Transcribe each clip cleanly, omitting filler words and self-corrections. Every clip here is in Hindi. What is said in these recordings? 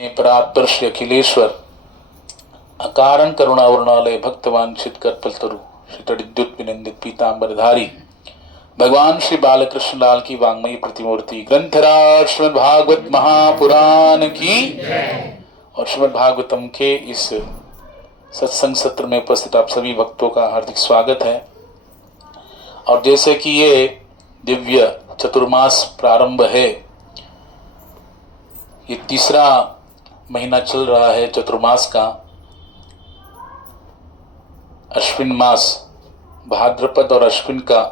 परात्पर श्री अखिलेश्वर अकारण करुणावरुणालय भक्तवांछित कल्पतरु श्री तडिद्युत विनंदित पीतांबरधारी भगवान श्री बालकृष्ण लाल की वांग्मयी प्रतिमूर्ति ग्रंथराज श्रीमद् भागवत महापुराण की और श्रीमद् भागवतम के इस सत्संग सत्र में उपस्थित आप सभी भक्तों का हार्दिक स्वागत है। और जैसे कि ये दिव्य चतुर्मास प्रारंभ है, ये तीसरा महीना चल रहा है चतुर्मास का। अश्विन मास, भाद्रपद और अश्विन का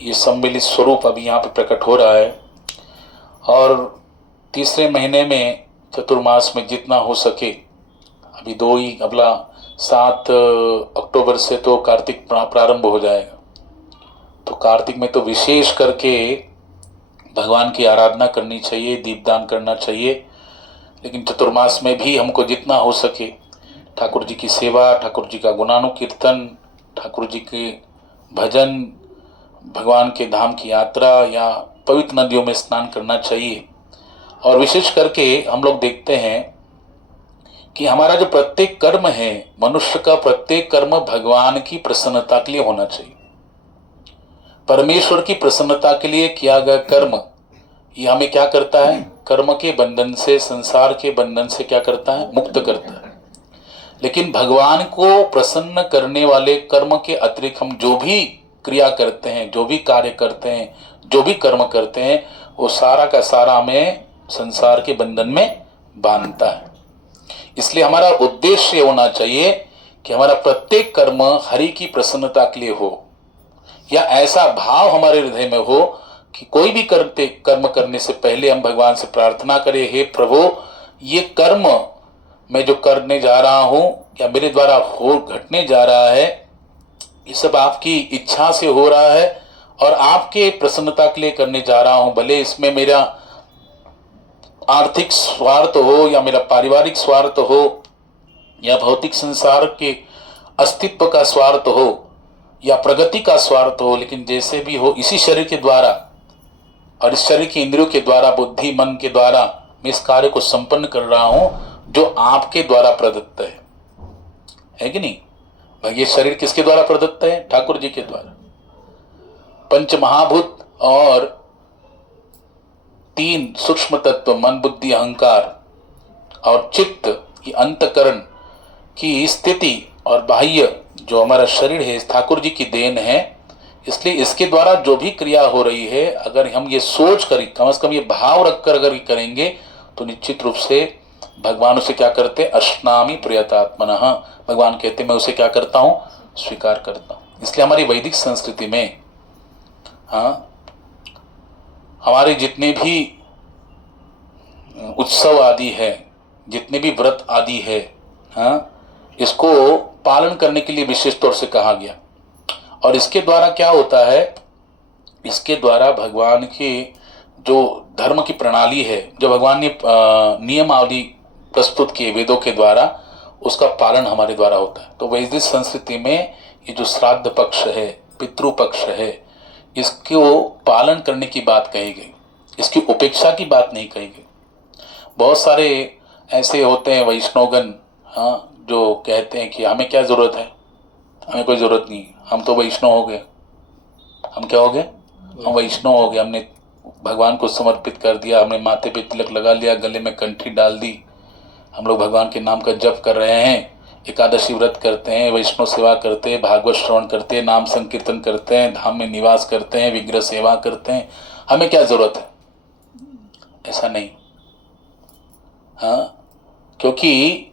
ये सम्मिलित स्वरूप अभी यहाँ पे प्रकट हो रहा है। और तीसरे महीने में चतुर्मास में जितना हो सके, अभी दो ही, अगला 7 अक्टूबर से तो कार्तिक प्रारंभ हो जाएगा। तो कार्तिक में तो विशेष करके भगवान की आराधना करनी चाहिए, दीपदान करना चाहिए। लेकिन चतुर्मास में भी हमको जितना हो सके ठाकुर जी की सेवा, ठाकुर जी का गुणानुकीर्तन, ठाकुर जी के भजन, भगवान के धाम की यात्रा या पवित्र नदियों में स्नान करना चाहिए। और विशेष करके हम लोग देखते हैं कि हमारा जो प्रत्येक कर्म है, मनुष्य का प्रत्येक कर्म भगवान की प्रसन्नता के लिए होना चाहिए। परमेश्वर की प्रसन्नता के लिए किया गया कर्म ये हमें क्या करता है? कर्म के बंधन से, संसार के बंधन से क्या करता है? मुक्त करता है। लेकिन भगवान को प्रसन्न करने वाले कर्म के अतिरिक्त हम जो भी क्रिया करते हैं, जो भी कार्य करते हैं, जो भी कर्म करते हैं, वो सारा का सारा हमें संसार के बंधन में बांधता है। इसलिए हमारा उद्देश्य होना चाहिए कि हमारा प्रत्येक कर्म हरि की प्रसन्नता के लिए हो, या ऐसा भाव हमारे हृदय में हो कि कोई भी कर्म करने से पहले हम भगवान से प्रार्थना करें, हे प्रभु, ये कर्म मैं जो करने जा रहा हूं या मेरे द्वारा हो घटने जा रहा है, ये सब आपकी इच्छा से हो रहा है और आपके प्रसन्नता के लिए करने जा रहा हूं। भले इसमें मेरा आर्थिक स्वार्थ हो या मेरा पारिवारिक स्वार्थ हो या भौतिक संसार के अस्तित्व का स्वार्थ हो या प्रगति का स्वार्थ हो, लेकिन जैसे भी हो, इसी शरीर के द्वारा और इस शरीर के इंद्रियों के द्वारा, बुद्धि मन के द्वारा मैं इस कार्य को संपन्न कर रहा हूं जो आपके द्वारा प्रदत्त है कि नहीं? भाई ये शरीर किसके द्वारा प्रदत्त है? ठाकुर जी के द्वारा। पंच महाभूत और 3 सूक्ष्म तत्व, मन बुद्धि अहंकार और चित्त, ये अंतकरण की स्थिति और बाह्य जो हमारा शरीर है, ठाकुर जी की देन है। इसलिए इसके द्वारा जो भी क्रिया हो रही है, अगर हम ये सोच कर, कम से कम ये भाव रखकर अगर करेंगे तो निश्चित रूप से भगवान उसे क्या करते? अश्नामि प्रियतात्मनः। भगवान कहते मैं उसे क्या करता हूं? स्वीकार करता हूं। इसलिए हमारी वैदिक संस्कृति में हमारे जितने भी उत्सव आदि है, जितने भी व्रत आदि है, इसको पालन करने के लिए विशेष तौर से कहा गया। और इसके द्वारा क्या होता है? इसके द्वारा भगवान की जो धर्म की प्रणाली है, जो भगवान ने नियमावली प्रस्तुत किए वेदों के द्वारा, उसका पालन हमारे द्वारा होता है। तो वैदिक संस्कृति में ये जो श्राद्ध पक्ष है, पितृ पक्ष है, इसको पालन करने की बात कही गई, इसकी उपेक्षा की बात नहीं कही गई। बहुत सारे ऐसे होते हैं वैष्णवगण जो कहते हैं कि हमें क्या जरूरत है, हमें कोई जरूरत नहीं, हम तो वैष्णव हो गए। हम क्या हो गए? हम वैष्णव हो गए। हमने भगवान को समर्पित कर दिया, हमने माथे पे तिलक लगा लिया, गले में कंठी डाल दी, हम लोग भगवान के नाम का जप कर रहे हैं, एकादशी व्रत करते हैं, वैष्णव सेवा करते हैं, भागवत श्रवण करते हैं, नाम संकीर्तन करते हैं, धाम में निवास करते हैं, विग्रह सेवा करते हैं। हमें क्या जरूरत है? ऐसा नहीं। क्योंकि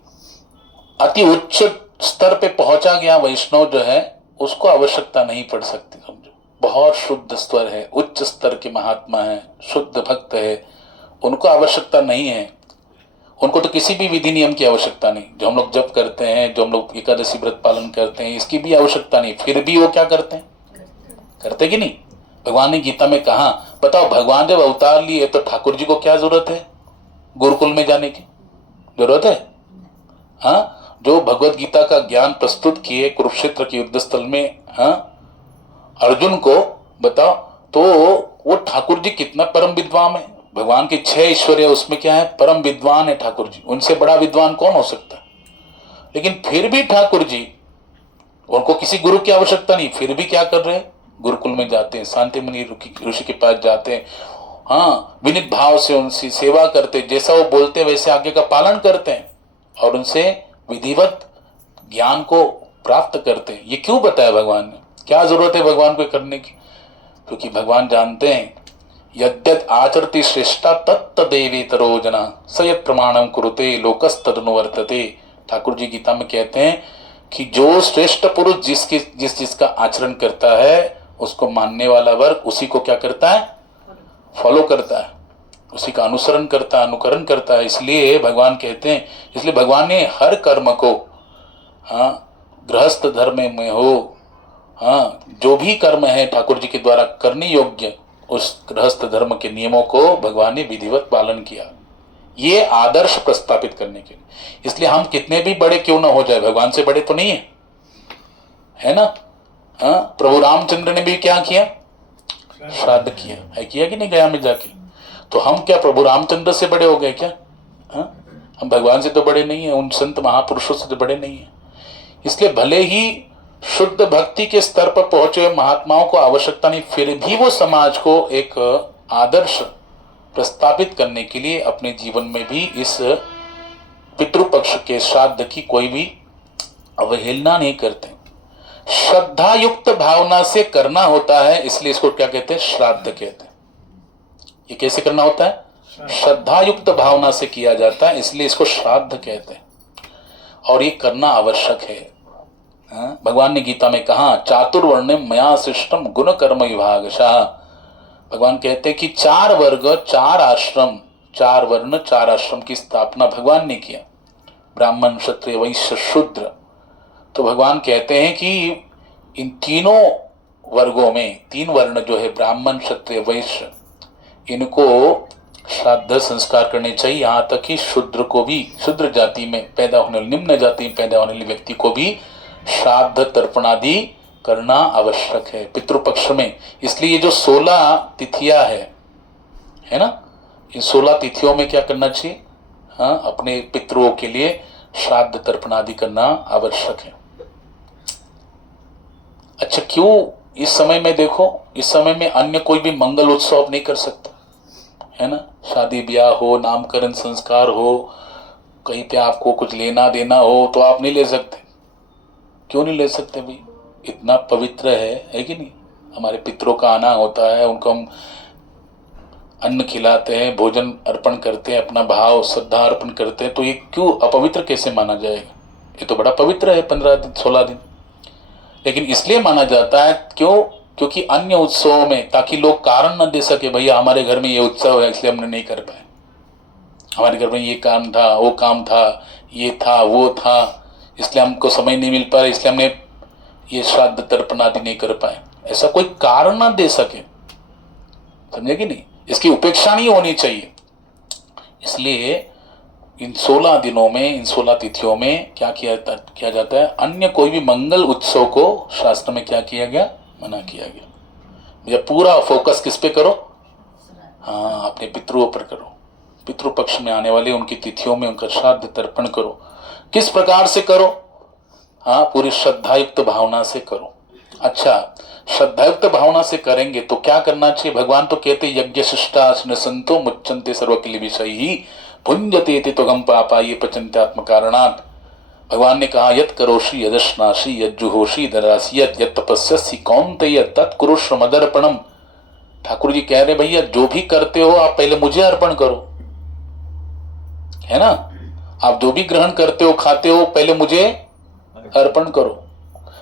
अति उच्च स्तर पे पहुंचा गया वैष्णव जो है, उसको आवश्यकता नहीं पड़ सकती। समझो, बहुत शुद्ध स्तर है, उच्च स्तर के महात्मा है, शुद्ध भक्त है, उनको आवश्यकता नहीं है। उनको तो किसी भी विधि नियम की आवश्यकता नहीं। जो हम लोग जप करते हैं, जो हम लोग एकादशी व्रत पालन करते हैं, इसकी भी आवश्यकता नहीं। फिर भी वो क्या करते हैं? करते कि नहीं? भगवान ने गीता में कहा, बताओ, भगवान जब अवतार लिए तो ठाकुर जी को क्या जरूरत है गुरुकुल में जाने की? जरूरत है? जो भगवत गीता का ज्ञान प्रस्तुत किए कुरुक्षेत्र के युद्ध स्थल में अर्जुन को, बताओ, तो वो ठाकुर जी कितना परम विद्वान है। भगवान के 6 ऐश्वर्य, उसमें क्या है, परम विद्वान है ठाकुर जी, उनसे बड़ा विद्वान कौन हो सकता है। लेकिन फिर भी ठाकुर जी, उनको किसी गुरु की आवश्यकता नहीं, फिर भी क्या कर रहे हैं, गुरुकुल में जाते हैं, शांति मुनि ऋषि के पास जाते हैं, हाँ, विनित भाव से उनकी सेवा करते, जैसा वो बोलते वैसे आगे का पालन करते हैं और उनसे विधिवत ज्ञान को प्राप्त करते हैं। ये क्यों बताया भगवान ने, क्या जरूरत है भगवान को करने की, क्योंकि भगवान जानते हैं यद्यत आचरति श्रेष्ठा तत्तदेवेतरो जना स यत् प्रमाणम कुरुते लोकस्तदनुवर्तते। ठाकुर जी गीता में कहते हैं कि जो श्रेष्ठ पुरुष जिसका आचरण करता है उसको मानने वाला वर्ग उसी को क्या करता है, फॉलो करता है, उसी का अनुसरण करता है, अनुकरण करता है। इसलिए भगवान कहते हैं, इसलिए भगवान ने हर कर्म को, हाँ, गृहस्थ धर्म में हो, हाँ, जो भी कर्म है ठाकुर जी के द्वारा करने योग्य, उस गृहस्थ धर्म के नियमों को भगवान ने विधिवत पालन किया, ये आदर्श प्रस्थापित करने के लिए। इसलिए हम कितने भी बड़े क्यों ना हो जाए, भगवान से बड़े तो नहीं है ना। हाँ, प्रभु रामचंद्र ने भी क्या किया, श्राद्ध किया है, किया कि नहीं गया में जाके। तो हम क्या प्रभु रामचंद्र से बड़े हो गए क्या? हाँ, हम भगवान से तो बड़े नहीं है, उन संत महापुरुषों से तो बड़े नहीं है। इसलिए भले ही शुद्ध भक्ति के स्तर पर पहुंचे हुए महात्माओं को आवश्यकता नहीं, फिर भी वो समाज को एक आदर्श प्रस्तावित करने के लिए अपने जीवन में भी इस पितृपक्ष के श्राद्ध की कोई भी अवहेलना नहीं करते। श्रद्धा युक्त भावना से करना होता है, इसलिए इसको क्या कहते हैं, श्राद्ध कहते हैं। ये कैसे करना होता है, श्रद्धा युक्त भावना से किया जाता है, इसलिए इसको श्राद्ध कहते हैं और ये करना आवश्यक है। भगवान ने गीता में कहा चातुर्वर्ण मया सृष्टम गुण कर्म विभागशः। भगवान कहते हैं कि 4 वर्ग 4 आश्रम, 4 वर्ण 4 आश्रम की स्थापना भगवान ने किया, ब्राह्मण क्षत्रिय वैश्य शूद्र। तो भगवान कहते हैं कि इन तीनों वर्गों में 3 वर्ण जो है ब्राह्मण क्षत्रिय वैश्य, इनको श्राद्ध संस्कार करने चाहिए। यहाँ तक कि शूद्र को भी, शूद्र जाति में पैदा होने, निम्न जाति में पैदा होने वाले व्यक्ति को भी श्राद्ध तर्पण आदि करना आवश्यक है पितृपक्ष में। इसलिए ये जो 16 तिथियां है ना, इन 16 तिथियों में क्या करना चाहिए, हाँ, अपने पितरों के लिए श्राद्ध तर्पण आदि करना आवश्यक है। अच्छा, क्यों इस समय में, देखो इस समय में अन्य कोई भी मंगल उत्सव नहीं कर सकता है ना, शादी ब्याह हो, नामकरण संस्कार हो, कहीं पे आपको कुछ लेना देना हो तो आप नहीं ले सकते। क्यों नहीं ले सकते भाई, इतना पवित्र है कि नहीं। हमारे पितरों का आना होता है, उनको हम अन्न खिलाते हैं, भोजन अर्पण करते हैं, अपना भाव श्रद्धा अर्पण करते हैं, तो ये क्यों अपवित्र कैसे माना जाएगा, ये तो बड़ा पवित्र है 15 दिन 16 दिन। लेकिन इसलिए माना जाता है क्यों, क्योंकि अन्य उत्सवों में, ताकि लोग कारण न दे सके भैया हमारे घर में ये उत्सव है इसलिए हमने नहीं कर पाए, हमारे घर में ये काम था, वो काम था, ये था वो था, इसलिए हमको समय नहीं मिल पाया, इसलिए हमने ये श्राद्ध तर्पण आदि नहीं कर पाए, ऐसा कोई कारण ना दे सके, समझे कि नहीं। इसकी उपेक्षा नहीं होनी चाहिए। इसलिए इन 16 दिनों में, इन 16 तिथियों में क्या किया जाता है, अन्य कोई भी मंगल उत्सव को शास्त्र में क्या किया गया, मना किया गया। भैया पूरा फोकस किस पे करो, हाँ, अपने पितरों पर करो, पितृपक्ष में आने वाले उनकी तिथियों में उनका श्राद्ध तर्पण करो। किस प्रकार से करो, हाँ, पूरी श्रद्धायुक्त भावना से करो। अच्छा, श्रद्धायुक्त भावना से करेंगे तो क्या करना चाहिए, भगवान तो कहते यज्ञ शिष्टासन संतो मुच्यन्ते सर्वकिल विषयी भुंजते ते त्वगम पापा ये पचन्ते आत्म कारणात्। भगवान ने कहा यत् करोषि यदश्नासि यज्जुहोषि दरासि यत् तपस्यसि कौन्तेय तत्कुरुष्व मदर्पणम। ठाकुर जी कह रहे भैया जो भी करते हो आप पहले मुझे अर्पण करो, है ना, आप जो भी ग्रहण करते हो खाते हो पहले मुझे अर्पण करो।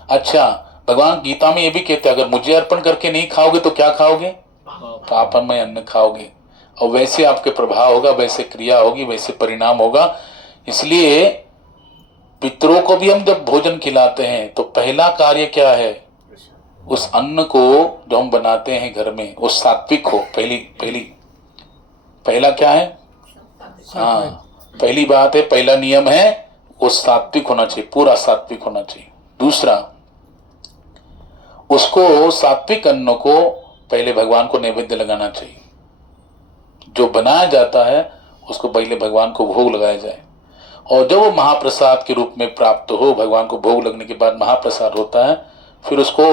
अच्छा, भगवान गीता में ये भी कहते हैं अगर मुझे अर्पण करके नहीं खाओगे तो क्या खाओगे, पापमय अन्न खाओगे, और वैसे आपके प्रभाव होगा, वैसे क्रिया होगी, वैसे परिणाम होगा। इसलिए पितरों को भी हम जब भोजन खिलाते हैं तो पहला कार्य क्या है, उस अन्न को जो हम बनाते हैं घर में वो सात्विक हो। पहला क्या है, हाँ, पहली बात है, पहला नियम है वो सात्विक होना चाहिए, पूरा सात्विक होना चाहिए। दूसरा, उसको सात्विक अन्न को पहले भगवान को नैवेद्य लगाना चाहिए। जो बनाया जाता है उसको पहले भगवान को भोग लगाया जाए, और जब वो महाप्रसाद के रूप में प्राप्त हो, भगवान को भोग लगने के बाद महाप्रसाद होता है, फिर उसको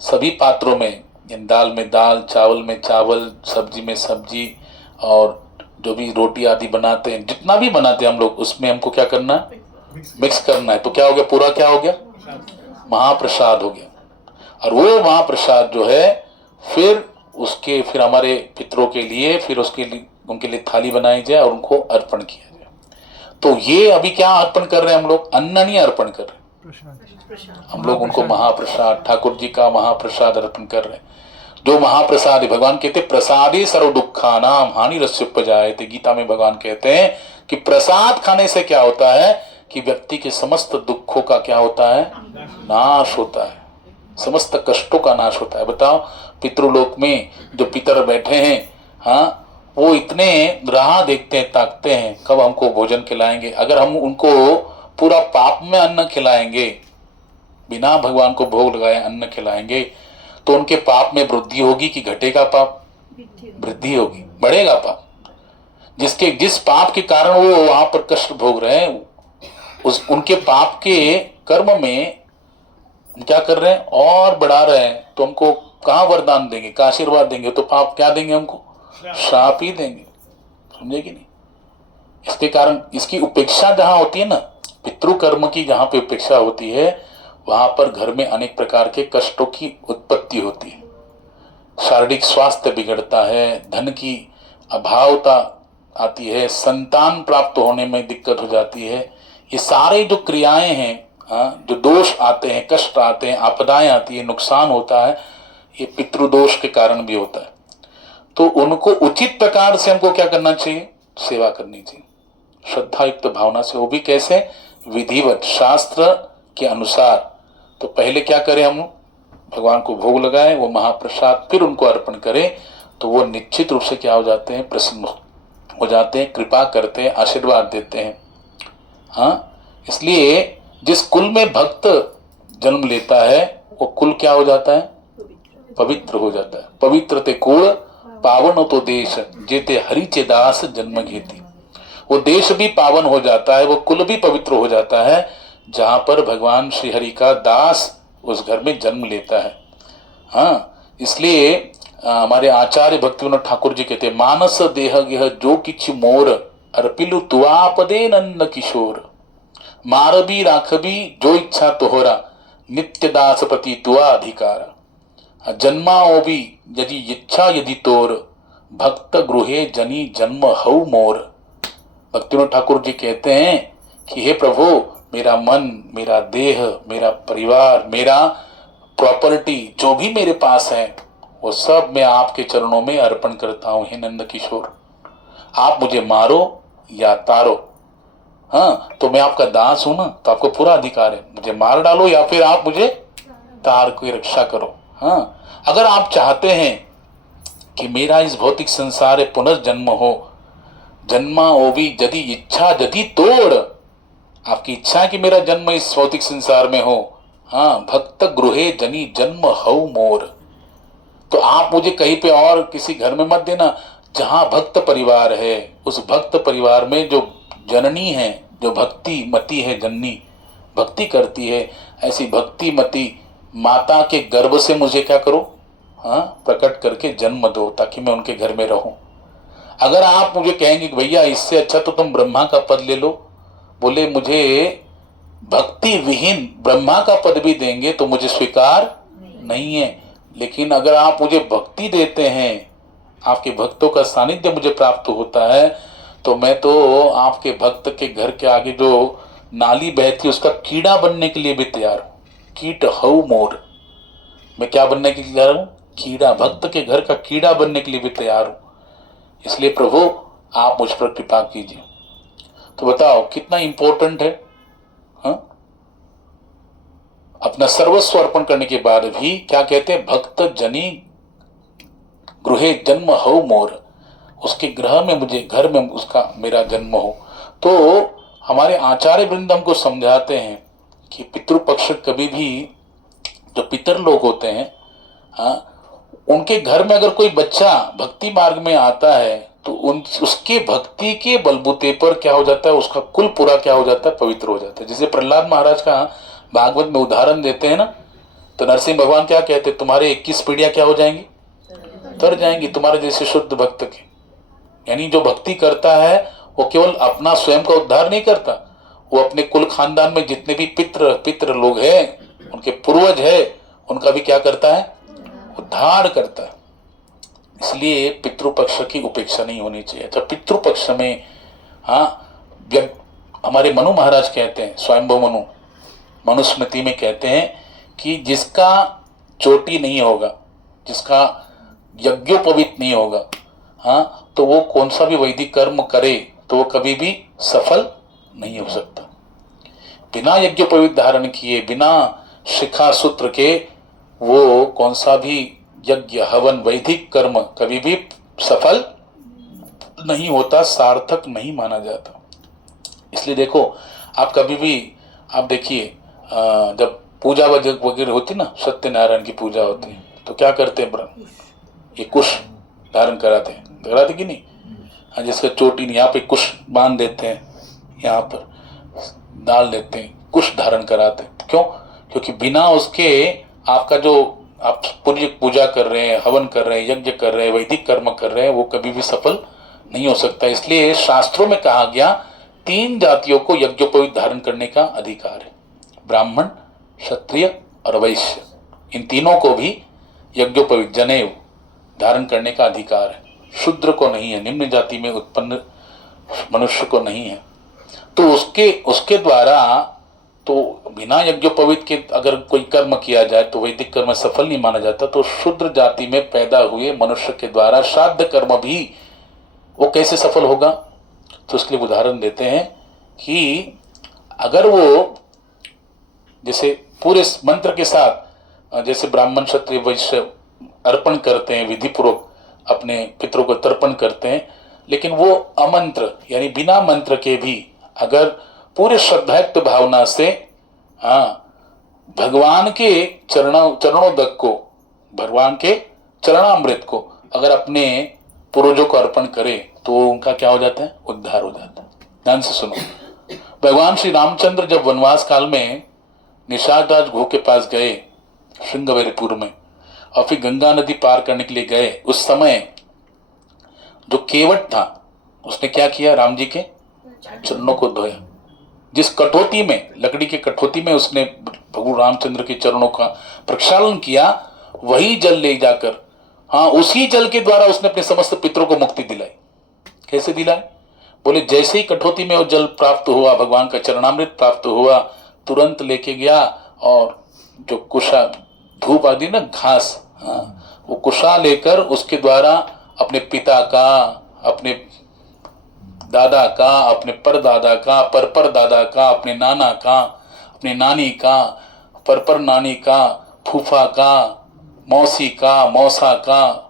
सभी पात्रों में, दाल में दाल, चावल में चावल, सब्जी में सब्जी, और जो भी रोटी आदि बनाते हैं, जितना भी बनाते हैं हम लोग, उसमें हमको क्या करना है, मिक्स करना है। तो क्या हो गया, पूरा क्या हो गया, महाप्रसाद हो गया। और वो महाप्रसाद जो है फिर हमारे पितरों के लिए, फिर उनके लिए थाली बनाई जाए और उनको अर्पण किया जाए। तो ये अभी क्या अर्पण कर रहे हैं हम लोग, अन्न नहीं अर्पण कर रहे, हम लोग उनको महाप्रसाद, ठाकुर जी का महाप्रसाद अर्पण कर रहे हैं। जो महाप्रसाद है, भगवान कहते हैं प्रसादे सर्व दुखानाम हानि रस्य उपजायते। गीता में भगवान कहते हैं कि प्रसाद खाने से क्या होता है कि व्यक्ति के समस्त दुखों का क्या होता है, नाश होता है, समस्त कष्टों का नाश होता है। बताओ, पितृलोक में जो पितर बैठे हैं, हाँ, वो इतने राह देखते हैं, ताकते हैं कब हमको भोजन खिलाएंगे। अगर हम उनको पूरा पाप में अन्न खिलाएंगे, बिना भगवान को भोग लगाए अन्न खिलाएंगे, तो उनके पाप में वृद्धि होगी कि घटेगा पाप, वृद्धि होगी, बढ़ेगा पाप। जिस पाप के कारण वो वहां पर कष्ट भोग रहे हैं, उनके पाप के कर्म में क्या कर रहे हैं, और बढ़ा रहे हैं। तो हमको कहाँ वरदान देंगे, का आशीर्वाद देंगे, तो पाप क्या देंगे, हमको श्राप ही देंगे। समझे कि नहीं? इसके कारण इसकी उपेक्षा जहां होती है ना, पितृ कर्म की जहां पे उपेक्षा होती है, वहां पर घर में अनेक प्रकार के कष्टों की उत्पत्ति होती है। शारीरिक स्वास्थ्य बिगड़ता है, धन की अभावता आती है, संतान प्राप्त होने में दिक्कत हो जाती है। ये सारे जो क्रियाएं हैं, जो दोष आते हैं, कष्ट आते हैं, आपदाएं आती है, नुकसान होता है, ये पितृदोष के कारण भी होता है। तो उनको उचित प्रकार से हमको क्या करना चाहिए, सेवा करनी चाहिए, श्रद्धा युक्त भावना से। वो भी कैसे, विधिवत, शास्त्र के अनुसार। तो पहले क्या करें, हम भगवान को भोग लगाएं, वो महाप्रसाद फिर उनको अर्पण करें, तो वो निश्चित रूप से क्या हो जाते हैं, प्रसन्न हो जाते हैं, कृपा करते हैं, आशीर्वाद देते हैं। हाँ, इसलिए जिस कुल में भक्त जन्म लेता है, वो कुल क्या हो जाता है, पवित्र हो जाता है। पवित्र ते कुल पावन तो देश, जेते हरि चे दास जन्म घेती। वो देश भी पावन हो जाता है, वो कुल भी पवित्र हो जाता है, जहां पर भगवान श्री हरि का दास उस घर में जन्म लेता है। हाँ, इसलिए हमारे आचार्य भक्तिविनोद ठाकुर जी कहते हैं, मानस देह गेह जो किछ मोर, अर्पिलु तुआपदे नंद किशोर। मारबी राखबी जो इच्छा तोहरा, नित्य दास प्रति तुआ अधिकार। जन्माओ भी यदि इच्छा यदि तोर, भक्त गृहे जनी जन्म हऊ मोर। भक्तिविनोद ठाकुर जी कहते हैं कि हे प्रभु, मेरा मन, मेरा देह, मेरा परिवार, मेरा प्रॉपर्टी, जो भी मेरे पास है, वो सब मैं आपके चरणों में अर्पण करता हूं। हे नंद किशोर, आप मुझे मारो या तारो, हाँ, तो मैं आपका दास हूं ना, तो आपको पूरा अधिकार है, मुझे मार डालो या फिर आप मुझे तार की रक्षा करो। हाँ, अगर आप चाहते हैं कि मेरा इस भौतिक संसार में पुनर्जन्म हो, जन्मा हो भी यदि इच्छा यदि तोड़, आपकी इच्छा है कि मेरा जन्म इस भौतिक संसार में हो, हाँ, भक्त गृहे जनी जन्म हऊ मोर, तो आप मुझे कहीं पे और किसी घर में मत देना, जहां भक्त परिवार है, उस भक्त परिवार में जो जननी है, जो भक्ति मती है, जननी भक्ति करती है, ऐसी भक्ति मती माता के गर्भ से मुझे क्या करो, हाँ, प्रकट करके जन्म दो, ताकि मैं उनके घर में रहूं। अगर आप मुझे कहेंगे कि भैया इससे अच्छा तो तुम ब्रह्मा का पद ले लो, बोले मुझे भक्ति विहीन ब्रह्मा का पद भी देंगे तो मुझे स्वीकार नहीं है, लेकिन अगर आप मुझे भक्ति देते हैं, आपके भक्तों का सानिध्य मुझे प्राप्त होता है, तो मैं तो आपके भक्त के घर के आगे जो नाली बहती है उसका कीड़ा बनने के लिए भी तैयार हूं। कीट हऊ मोर, मैं क्या बनने के लिए तैयार हूं, कीड़ा, भक्त के घर का कीड़ा बनने के लिए भी तैयार हूं। इसलिए प्रभु आप मुझ पर कृपा कीजिए। तो बताओ कितना इंपॉर्टेंट है, हाँ? अपना सर्वस्व अर्पण करने के बाद भी क्या कहते हैं, भक्त जनी गृहे जन्म हो मोर, उसके ग्रह में, मुझे घर में उसका मेरा जन्म हो। तो हमारे आचार्य वृंद हमको समझाते हैं कि पितृपक्ष कभी भी, जो पितर लोग होते हैं, हाँ, उनके घर में अगर कोई बच्चा भक्ति मार्ग में आता है तो उसके भक्ति के बलबूते पर क्या हो जाता है, उसका कुल पूरा क्या हो जाता है, पवित्र हो जाता है। जैसे प्रहलाद महाराज का भागवत में उदाहरण देते हैं ना, तो नरसिंह भगवान क्या कहते हैं, तुम्हारे 21 पीढ़ियां क्या हो जाएंगी, तर जाएंगी तुम्हारे जैसे शुद्ध भक्त के। यानी जो भक्ति करता है वो केवल अपना स्वयं का उद्धार नहीं करता, वो अपने कुल खानदान में जितने भी पित्र लोग हैं, उनके पूर्वज है, उनका भी क्या करता है, उद्धार करता है। इसलिए पितृपक्ष की उपेक्षा नहीं होनी चाहिए। अच्छा, पितृपक्ष में हमारे मनु महाराज कहते हैं, स्वयंभू मनुस्मृति में कहते हैं कि जिसका चोटी नहीं होगा, जिसका यज्ञोपवीत नहीं होगा, तो वो कौन सा भी वैदिक कर्म करे तो वो कभी भी सफल नहीं हो सकता। बिना यज्ञोपवीत धारण किए, बिना शिखा सूत्र के वो कौन सा भी यज्ञ हवन वैदिक कर्म कभी भी सफल नहीं होता, सार्थक नहीं माना जाता। इसलिए देखो, आप कभी भी आप देखिए, जब पूजा वगैरह होती ना, सत्यनारायण की पूजा होती है, तो क्या करते हैं, ये कुश धारण कराते कि नहीं, जिसका चोटी नहीं, यहाँ पे कुश बांध देते हैं, यहाँ पर डाल देते हैं, कुश धारण कराते हैं। क्यों? क्योंकि बिना उसके आपका जो आप पूजा कर रहे हैं, हवन कर रहे हैं, यज्ञ कर रहे हैं, वैदिक कर्म कर रहे हैं, वो कभी भी सफल नहीं हो सकता। इसलिए शास्त्रों में कहा गया 3 जातियों को यज्ञोपवीत धारण करने का अधिकार है, ब्राह्मण, क्षत्रिय और वैश्य। इन तीनों को भी यज्ञोपवीत जनेऊ धारण करने का अधिकार है, शूद्र को नहीं है, निम्न जाति में उत्पन्न मनुष्य को नहीं है। तो उसके द्वारा तो बिना यज्ञोपवीत के अगर कोई कर्म किया जाए तो वैदिक कर्म सफल नहीं माना जाता। तो शूद्र जाति में पैदा हुए मनुष्य के द्वारा श्राद्ध कर्म भी वो कैसे सफल होगा? तो उसके लिए उदाहरण देते हैं कि अगर वो जैसे पूरे मंत्र के साथ, जैसे ब्राह्मण, क्षत्रिय, वैश्य अर्पण करते हैं, विधि पूर्वक अपने पितरों को तर्पण करते हैं, लेकिन वो अमंत्र यानी बिना मंत्र के भी अगर पूरे श्रद्धायुक्त भावना से भगवान के चरणोदक को, भगवान के चरणामृत को अगर अपने पूर्वजों को अर्पण करे तो उनका क्या हो जाता है, उद्धार हो जाता है। ध्यान से सुनो, भगवान श्री रामचंद्र जब वनवास काल में निषाद राज गुह के पास गए श्रृंगवेरीपुर में, और फिर गंगा नदी पार करने के लिए गए, उस समय जो केवट था उसने क्या किया, राम जी के चरणों को धोया। जिस कठौती में, लकड़ी के कठौती में उसने भगवान रामचंद्र के चरणों का प्रक्षालन किया, वही जल ले जाकर, उसी जल के द्वारा उसने अपने समस्त पितरों को मुक्ति दिलाई। कैसे दिलाई? बोले जैसे ही कठौती में वो जल प्राप्त हुआ, भगवान का चरणामृत प्राप्त हुआ, तुरंत लेके गया और जो कुशा धूप आदि ना, घास, वो कुशा लेकर उसके द्वारा अपने पिता का, अपने दादा का, अपने परदादा का, पर दादा का, अपने नाना का, अपनी नानी का, पर नानी का, फूफा का, मौसी का, मौसा का,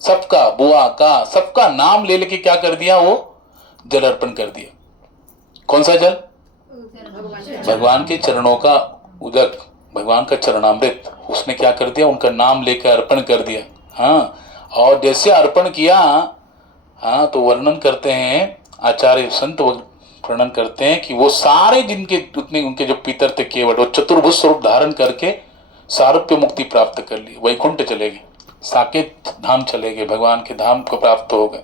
सबका, बुआ का, सबका नाम ले लेके क्या कर दिया, वो जल अर्पण कर दिया। कौन सा जल? भगवान के चरणों का उदक, भगवान का चरणामृत, उसने क्या कर दिया, उनका नाम लेकर अर्पण कर दिया। और जैसे अर्पण किया, तो वर्णन करते हैं आचार्य संत वर्णन करते हैं कि वो सारे जिनके उतने उनके जो पितर थे केवट, वो चतुर्भुज स्वरूप धारण करके सारूप्य मुक्ति प्राप्त कर ली, वैकुंठ चले गए, साकेत धाम चले गए, भगवान के धाम को प्राप्त हो गए।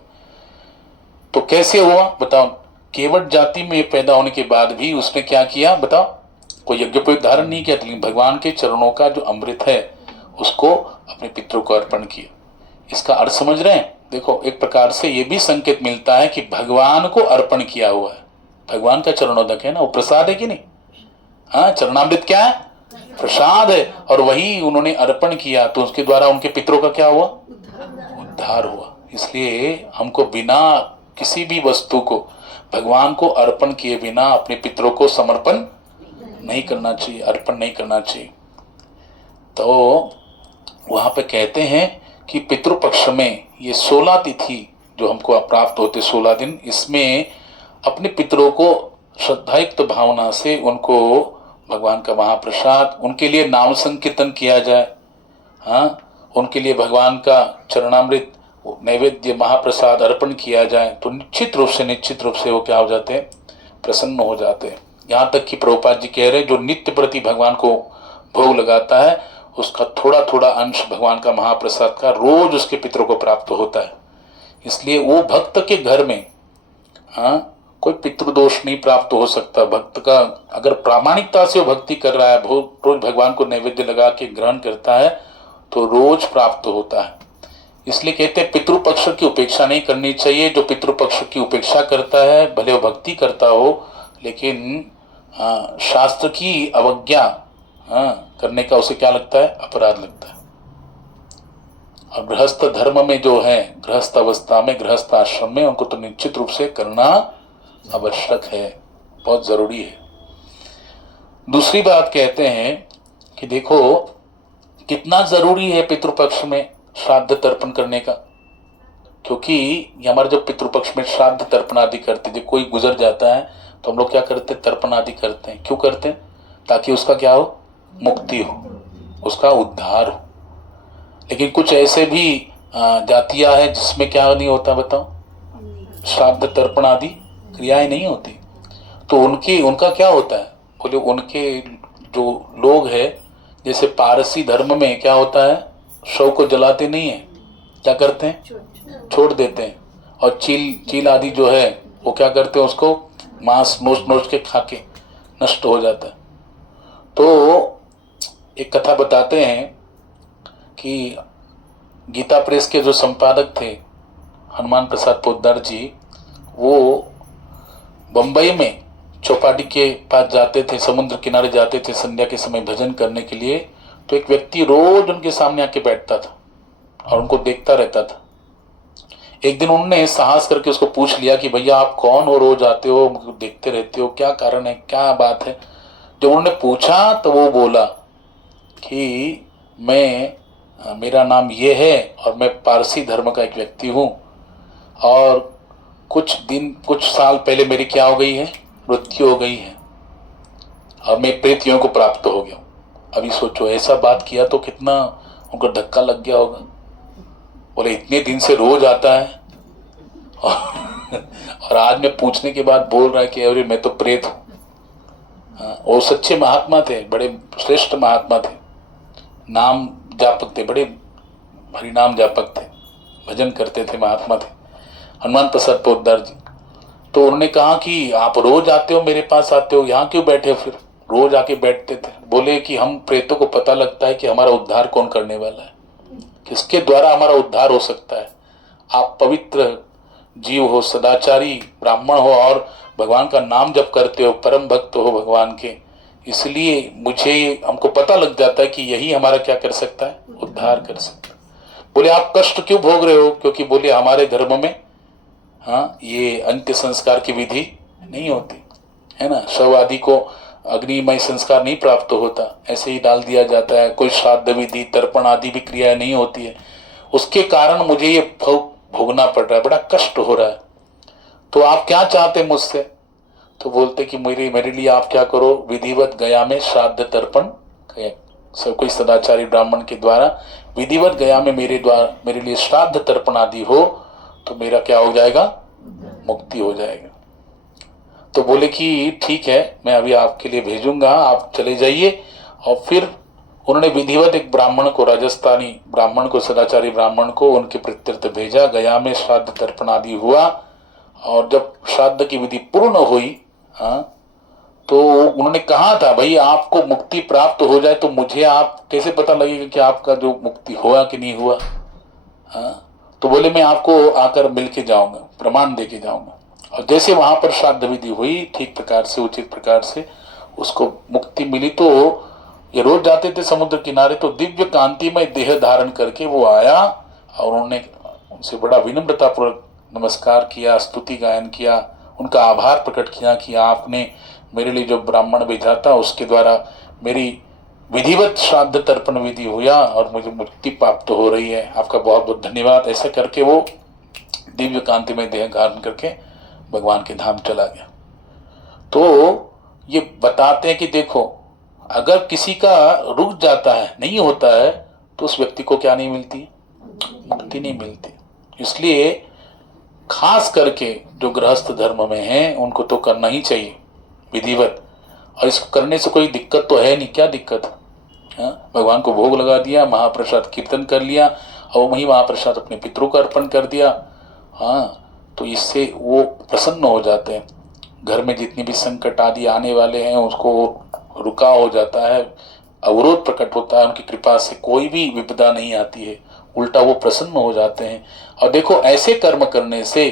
तो कैसे हुआ बताओ? केवट जाति में पैदा होने के बाद भी उसने क्या किया बताओ? कोई यज्ञोपवीत धारण नहीं किया, लेकिन भगवान के चरणों का जो अमृत है उसको अपने पितरों को अर्पण किया। इसका अर्थ समझ रहे हैं? देखो, एक प्रकार से ये भी संकेत मिलता है कि भगवान को अर्पण किया हुआ है, भगवान का चरणोदक है ना, वो प्रसाद है कि नहीं? चरणामृत क्या है? प्रसाद है। और वही उन्होंने अर्पण किया तो उसके द्वारा उनके पितरों का क्या हुआ? उद्धार हुआ। इसलिए हमको बिना किसी भी वस्तु को भगवान को अर्पण किए बिना अपने पितरों को समर्पण नहीं करना चाहिए, अर्पण नहीं करना चाहिए। तो वहां पे कहते हैं कि पितृपक्ष में ये 16 तिथि जो हमको प्राप्त होते, 16 दिन, इसमें अपने पितरों को श्रद्धायुक्त भावना से उनको भगवान का महाप्रसाद, उनके लिए नाम संकीर्तन किया जाए, उनके लिए भगवान का चरणामृत वो नैवेद्य महाप्रसाद अर्पण किया जाए तो निश्चित रूप से वो क्या हो जाते हैं, प्रसन्न हो जाते हैं। यहाँ तक कि प्रभुपाद जी कह रहे हैं जो नित्य प्रति भगवान को भोग लगाता है उसका थोड़ा थोड़ा अंश भगवान का महाप्रसाद का रोज उसके पितरों को प्राप्त होता है। इसलिए वो भक्त के घर में कोई पितृदोष नहीं प्राप्त हो सकता। भक्त का अगर प्रामाणिकता से वो भक्ति कर रहा है, रोज भगवान को नैवेद्य लगा के ग्रहण करता है तो रोज प्राप्त होता है। इसलिए कहते हैं पितृपक्ष की उपेक्षा नहीं करनी चाहिए। जो पितृपक्ष की उपेक्षा करता है भले वो भक्ति करता हो लेकिन शास्त्र की अवज्ञा करने का उसे क्या लगता है, अपराध लगता है। और गृहस्थ धर्म में जो है, गृहस्थ अवस्था में, गृहस्थ आश्रम में उनको तो निश्चित रूप से करना आवश्यक है, बहुत जरूरी है। दूसरी बात कहते हैं कि देखो कितना जरूरी है पितृपक्ष में श्राद्ध तर्पण करने का, क्योंकि हमारे जो पितृपक्ष में श्राद्ध तर्पण आदि करते थे, कोई गुजर जाता है तो हम लोग क्या करते हैं, तर्पण आदि करते हैं। क्यों करते हैं? ताकि उसका क्या हो, मुक्ति हो, उसका उद्धार हो। लेकिन कुछ ऐसे भी जातियां हैं जिसमें क्या नहीं होता, बताओ, श्राद्ध तर्पण आदि क्रियाएं नहीं होती। तो उनका क्या होता है, बोले उनके जो लोग हैं, जैसे पारसी धर्म में क्या होता है, शव को जलाते नहीं है, क्या करते हैं, छोड़ देते हैं। और चील आदि जो है वो क्या करते हैं, उसको मांस नोच के खा के नष्ट हो जाता है। तो एक कथा बताते हैं कि गीता प्रेस के जो संपादक थे हनुमान प्रसाद पोद्दार जी, वो बंबई में चौपाटी के पास जाते थे, समुद्र किनारे जाते थे संध्या के समय भजन करने के लिए। तो एक व्यक्ति रोज उनके सामने आके बैठता था और उनको देखता रहता था। एक दिन उन्होंने साहस करके उसको पूछ लिया कि भैया आप कौन हो, रोज आते हो, मुझे देखते रहते हो, क्या कारण है, क्या बात है। जब उन्होंने पूछा तो वो बोला कि मेरा नाम ये है और मैं पारसी धर्म का एक व्यक्ति हूँ और कुछ साल पहले मेरी क्या हो गई है, मृत्यु हो गई है और मैं प्रेत को प्राप्त हो गया। अभी सोचो, ऐसा बात किया तो कितना उनको धक्का लग गया होगा। बोले इतने दिन से रोज आता है और आज मैं पूछने के बाद बोल रहा है कि अरे मैं तो प्रेत हूँ। वो सच्चे महात्मा थे, बड़े श्रेष्ठ महात्मा थे, नाम जापक थे, बड़े हरिनाम जापक थे, भजन करते थे, महात्मा थे हनुमान प्रसाद पोद्दार जी। तो उन्होंने कहा कि आप रोज आते हो, मेरे पास आते हो, यहाँ क्यों बैठे हो? फिर रोज आके बैठते थे। बोले कि हम प्रेतों को पता लगता है कि हमारा उद्धार कौन करने वाला है, किसके द्वारा हमारा उद्धार हो सकता है। आप पवित्र जीव हो, सदाचारी ब्राह्मण हो और भगवान का नाम जप करते हो, परम भक्त हो भगवान के, इसलिए हमको पता लग जाता है कि यही हमारा क्या कर सकता है, उद्धार कर सकता है। बोले आप कष्ट क्यों भोग रहे हो? क्योंकि बोले हमारे धर्म में ये अंत्य संस्कार की विधि नहीं होती है ना, शव आदि को अग्निमय संस्कार नहीं प्राप्त होता, ऐसे ही डाल दिया जाता है। कोई श्राद्ध विधि, तर्पण आदि भी क्रिया नहीं होती है, उसके कारण मुझे ये भोगना पड़ रहा है, बड़ा कष्ट हो रहा है। तो आप क्या चाहते हैं मुझसे? तो बोलते कि मेरे लिए आप क्या करो, विधिवत गया में श्राद्ध तर्पण, सब कोई सदाचारी ब्राह्मण के द्वारा विधिवत गया में मेरे लिए श्राद्ध तर्पण आदि हो तो मेरा क्या हो जाएगा, मुक्ति हो जाएगा। तो बोले कि ठीक है, मैं अभी आपके लिए भेजूंगा, आप चले जाइए। और फिर उन्होंने विधिवत एक ब्राह्मण को, राजस्थानी ब्राह्मण को, सदाचारी ब्राह्मण को उनके प्रत्यर्थ भेजा। गया में श्राद्ध तर्पण आदि हुआ और जब श्राद्ध की विधि पूर्ण हुई तो उन्होंने कहा था भाई आपको मुक्ति प्राप्त हो जाए तो मुझे आप कैसे पता लगेगा कि आपका जो मुक्ति हुआ कि नहीं हुआ। तो बोले मैं आपको आकर मिल के जाऊंगा, प्रमाण दे के जाऊंगा। और जैसे वहां पर श्राद्ध विधि हुई ठीक प्रकार से, उचित प्रकार से उसको मुक्ति मिली। तो ये रोज जाते थे समुद्र किनारे, तो दिव्य कांतिमय देह धारण करके वो आया और उन्होंने उनसे बड़ा विनम्रतापूर्वक नमस्कार किया, स्तुति गायन किया, उनका आभार प्रकट किया कि आपने मेरे लिए जो ब्राह्मण भेजा था उसके द्वारा मेरी विधिवत श्राद्ध तर्पण विधि हुआ और मुझे मुक्ति प्राप्त हो रही है, आपका बहुत बहुत धन्यवाद। ऐसा करके वो दिव्य कांति में देह धारण करके भगवान के धाम चला गया। तो ये बताते हैं कि देखो अगर किसी का रुक जाता है, नहीं होता है, तो उस व्यक्ति को क्या नहीं मिलती, मुक्ति नहीं मिलती। इसलिए खास करके जो गृहस्थ धर्म में हैं उनको तो करना ही चाहिए विधिवत। और इसको करने से कोई दिक्कत तो है नहीं, क्या दिक्कत है? हाँ? भगवान को भोग लगा दिया, महाप्रसाद कीर्तन कर लिया और वही महाप्रसाद अपने पितरों को अर्पण कर दिया। हाँ, तो इससे वो प्रसन्न हो जाते हैं। घर में जितनी भी संकट आदि आने वाले हैं उसको रुका हो जाता है, अवरोध प्रकट होता है। उनकी कृपा से कोई भी विपदा नहीं आती है, उल्टा वो प्रसन्न हो जाते हैं। और देखो ऐसे कर्म करने से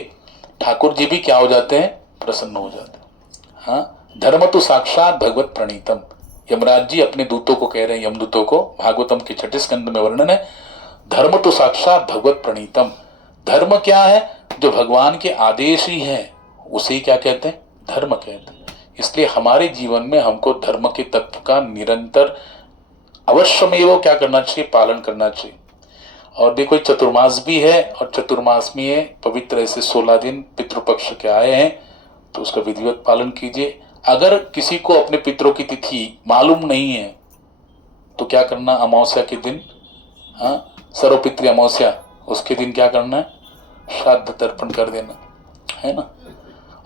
ठाकुर जी भी क्या हो जाते हैं? प्रसन्न हो जाते हैं। हाँ, धर्म तो साक्षात भगवत प्रणीतम, यमराज जी अपने दूतों को कह रहे हैं, यमदूतों को, भागवतम के 6 स्कंद में वर्णन है, धर्म तो साक्षात भगवत प्रणीतम। धर्म क्या है? जो भगवान के आदेश ही है उसे ही क्या कहते हैं? धर्म कहते हैं। इसलिए हमारे जीवन में हमको धर्म के तत्व का निरंतर अवश्यमेव क्या करना चाहिए? पालन करना चाहिए। और देखो चतुर्मास भी है, और चतुर्मास में पवित्र ऐसे 16 दिन पितृपक्ष के आए हैं, तो उसका विधिवत पालन कीजिए। अगर किसी को अपने पितरों की तिथि मालूम नहीं है तो क्या करना? अमावस्या के दिन, हाँ, सर्वपितृ अमावस्या, उसके दिन क्या करना है? श्राद्ध तर्पण कर देना है ना।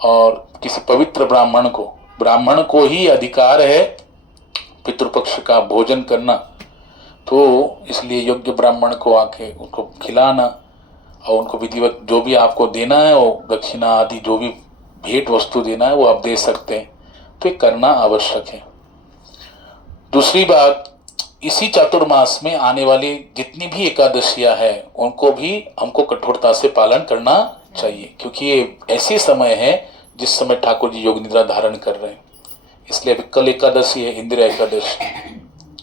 और किसी पवित्र ब्राह्मण को ही अधिकार है पितृपक्ष का भोजन करना, तो इसलिए योग्य ब्राह्मण को आके उनको खिलाना और उनको विधिवत जो भी आपको देना है वो दक्षिणा आदि जो भी भेंट वस्तु देना है वो आप दे सकते हैं। तो ये करना आवश्यक है। दूसरी बात, इसी चातुर्मास में आने वाली जितनी भी एकादशियां हैं उनको भी हमको कठोरता से पालन करना चाहिए, क्योंकि ये ऐसे समय है जिस समय ठाकुर जी योग निद्रा धारण कर रहे हैं। इसलिए अभी कल एकादशी है, इंदिरा एकादशी,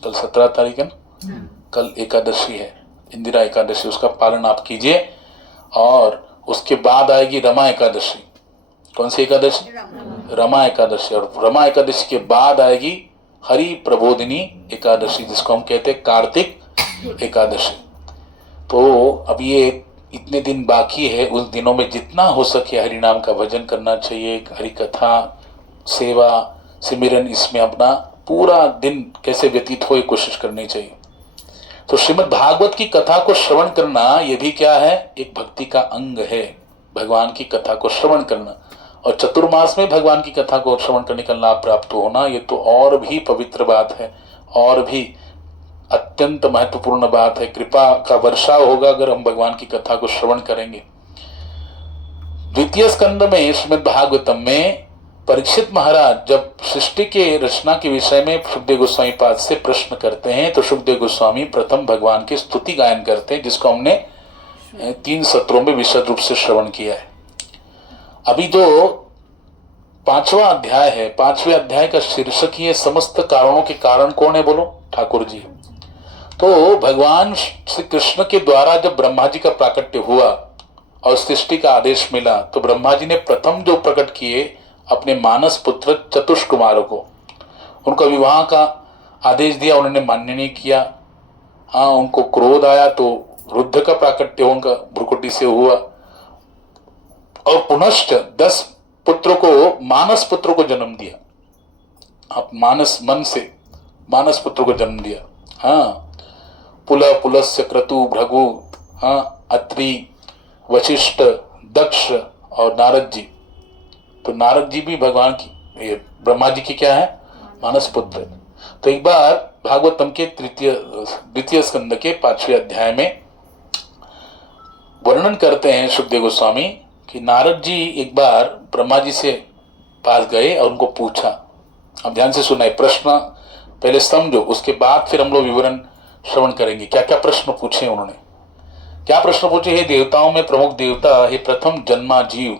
कल 17 तारीख है ना, कल एकादशी है, इंदिरा एकादशी, उसका पालन आप कीजिए। और उसके बाद आएगी रमा एकादशी। कौन सी एकादशी? रमा एकादशी। और रमा एकादशी के बाद आएगी हरि प्रबोधिनी एकादशी, जिसको हम कहते हैं कार्तिक एकादशी। तो अब ये इतने दिन बाकी है, उस दिनों में जितना हो सके हरि नाम का भजन करना चाहिए, हरि कथा सेवा सिमरन, इसमें अपना पूरा दिन कैसे व्यतीत हो ये कोशिश करनी चाहिए। तो श्रीमद् भागवत की कथा को श्रवण करना ये भी क्या है? एक भक्ति का अंग है, भगवान की कथा को श्रवण करना। और चतुर्मास में भगवान की कथा को श्रवण करने का लाभ प्राप्त होना ये तो और भी पवित्र बात है, और भी अत्यंत महत्वपूर्ण बात है। कृपा का वर्षाव होगा अगर हम भगवान की कथा को श्रवण करेंगे। द्वितीय स्कंद में श्रीमद् भागवतम में परीक्षित महाराज जब सृष्टि के रचना के विषय में सुखदेव गोस्वामी पाद से प्रश्न करते हैं, तो सुखदेव गोस्वामी प्रथम भगवान की स्तुति गायन करते हैं, जिसको हमने 3 सत्रों में विशद रूप से श्रवण किया है। अभी जो 5वां अध्याय है, 5वें अध्याय का शीर्षक ही है समस्त कारणों के कारण कौन है? बोलो, ठाकुर जी। तो भगवान श्री कृष्ण के द्वारा जब ब्रह्मा जी का प्राकट्य हुआ और सृष्टि का आदेश मिला, तो ब्रह्मा जी ने प्रथम जो प्रकट किए अपने मानस पुत्र चतुष्कुमारों को, उनका विवाह का आदेश दिया, उन्होंने मान्य नहीं किया। हाँ, उनको क्रोध आया तो रुद्र का प्राकट्य उनका भ्रुकुटी से हुआ, और पुनश्च 10 पुत्रों को, मानस पुत्रों को जन्म दिया। आप मानस मन से मानस पुत्रों को जन्म दिया। हाँ, पुलस्य क्रतु भृगु, हाँ, अत्रि, वशिष्ठ, दक्ष और नारद जी। तो नारद जी भी भगवान की, ब्रह्मा जी की क्या है? मानस पुत्र। तो एक बार भागवतम के द्वितीय स्कंद के 5वें अध्याय में वर्णन करते हैं सुखदेव गोस्वामी कि नारद जी एक बार ब्रह्मा जी से पास गए और उनको पूछा। अब ध्यान से सुनाए, प्रश्न पहले समझो, उसके बाद फिर हम लोग विवरण श्रवण करेंगे। क्या क्या प्रश्न पूछे उन्होंने? क्या प्रश्न पूछे? हे देवताओं में प्रमुख देवता, हे प्रथम जन्मा जीव।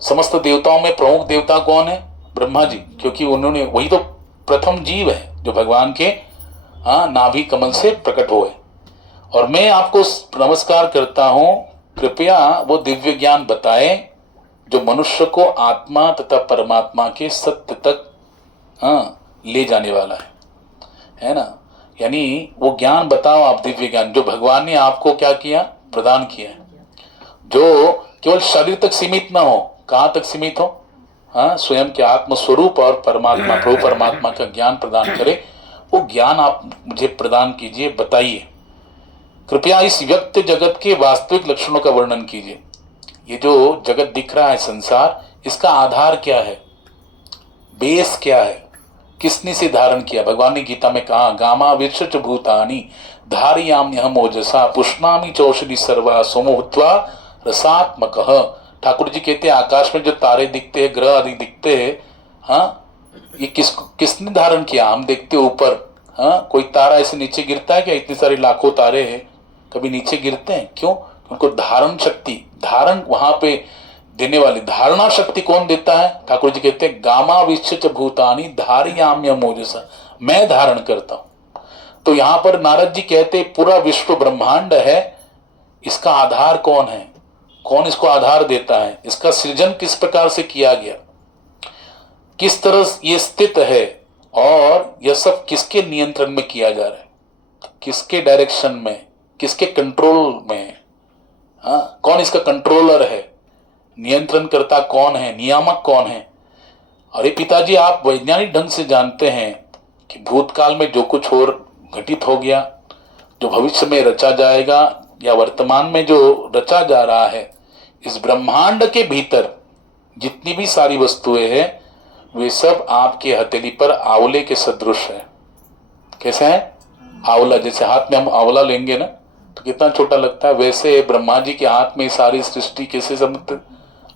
समस्त देवताओं में प्रमुख देवता कौन है? ब्रह्मा जी, क्योंकि उन्होंने, वही तो प्रथम जीव है जो भगवान के नाभि कमल से प्रकट हुए। और मैं आपको नमस्कार करता हूं, कृपया वो दिव्य ज्ञान बताएं जो मनुष्य को आत्मा तथा परमात्मा के सत्य तक ले जाने वाला है ना। यानी वो ज्ञान बताओ आप, दिव्य ज्ञान जो भगवान ने आपको क्या किया? प्रदान किया है, जो केवल शरीर तक सीमित ना हो। कहाँ तक सीमित हो? हाँ, स्वयं के आत्म स्वरूप और परमात्मा, प्रभु परमात्मा का ज्ञान प्रदान करे। वो ज्ञान आप मुझे प्रदान कीजिए, बताइए। कृपया इस व्यक्त जगत के वास्तविक लक्षणों का वर्णन कीजिए। ये जो जगत दिख रहा है संसार, इसका आधार क्या है, बेस क्या है, किसने से धारण किया? भगवान ने गीता में कहा, गामा विश्च भूतानि धारयाम्यहम ओजसा पुष्णामि चौषधि सर्वा सोमोत्वा रसात्मकः। ठाकुर जी कहते हैं आकाश में जो तारे दिखते हैं, ग्रह आदि दिखते हैं, हाँ, ये किसने धारण किया? हम देखते ऊपर, हाँ, कोई तारा ऐसे नीचे गिरता है क्या? इतने सारे लाखों तारे हैं, कभी नीचे गिरते हैं? क्यों? उनको धारण शक्ति, धारण वहां पे देने वाली धारणा शक्ति कौन देता है? ठाकुर जी कहते हैं गामा विश्च भूतानि धारयाम्यहम ओजसा, मैं धारण करता हूं। तो यहां पर नारद जी कहते पूरा विश्व ब्रह्मांड है, इसका आधार कौन है? कौन इसको आधार देता है? इसका सृजन किस प्रकार से किया गया, किस तरह ये स्थित है, और यह सब किसके नियंत्रण में किया जा रहा है, किसके डायरेक्शन में, किसके कंट्रोल में है? हाँ, कौन इसका कंट्रोलर है, नियंत्रण करता कौन है, नियामक कौन है? अरे पिताजी, आप वैज्ञानिक ढंग से जानते हैं कि भूतकाल में जो कुछ और घटित हो गया, जो भविष्य में रचा जाएगा, या वर्तमान में जो रचा जा रहा है, इस ब्रह्मांड के भीतर जितनी भी सारी वस्तुएं हैं, वे सब आपके हथेली पर आंवले के सदृश है। कैसे है? आंवला, जैसे हाथ में हम आंवला लेंगे ना तो कितना छोटा लगता है, वैसे ब्रह्मा जी के हाथ में सारी सृष्टि कैसे समझते,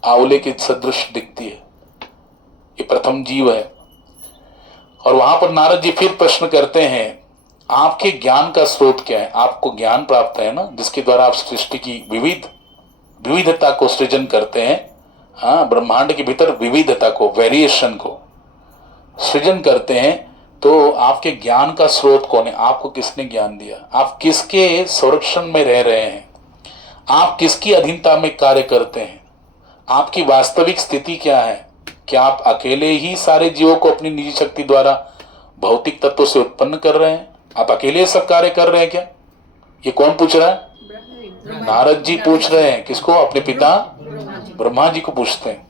आंवले के सदृश दिखती है। ये प्रथम जीव है। और वहां पर नारद जी फिर प्रश्न करते हैं, आपके ज्ञान का स्रोत क्या है? आपको ज्ञान प्राप्त है ना, जिसके द्वारा आप सृष्टि की विविधता को सृजन करते हैं। हाँ, ब्रह्मांड के भीतर विविधता को, वेरिएशन को सृजन करते हैं। तो आपके ज्ञान का स्रोत कौन है? आपको किसने ज्ञान दिया? आप किसके संरक्षण में रह रहे हैं? आप किसकी अधीनता में कार्य करते हैं? आपकी वास्तविक स्थिति क्या है? क्या आप अकेले ही सारे जीवों को अपनी निजी शक्ति द्वारा भौतिक तत्वों से उत्पन्न कर रहे हैं? आप अकेले सब कार्य कर रहे हैं क्या? ये कौन पूछ रहा है? नारद जी पूछ रहे हैं। किसको? अपने पिता ब्रह्मा जी को पूछते हैं।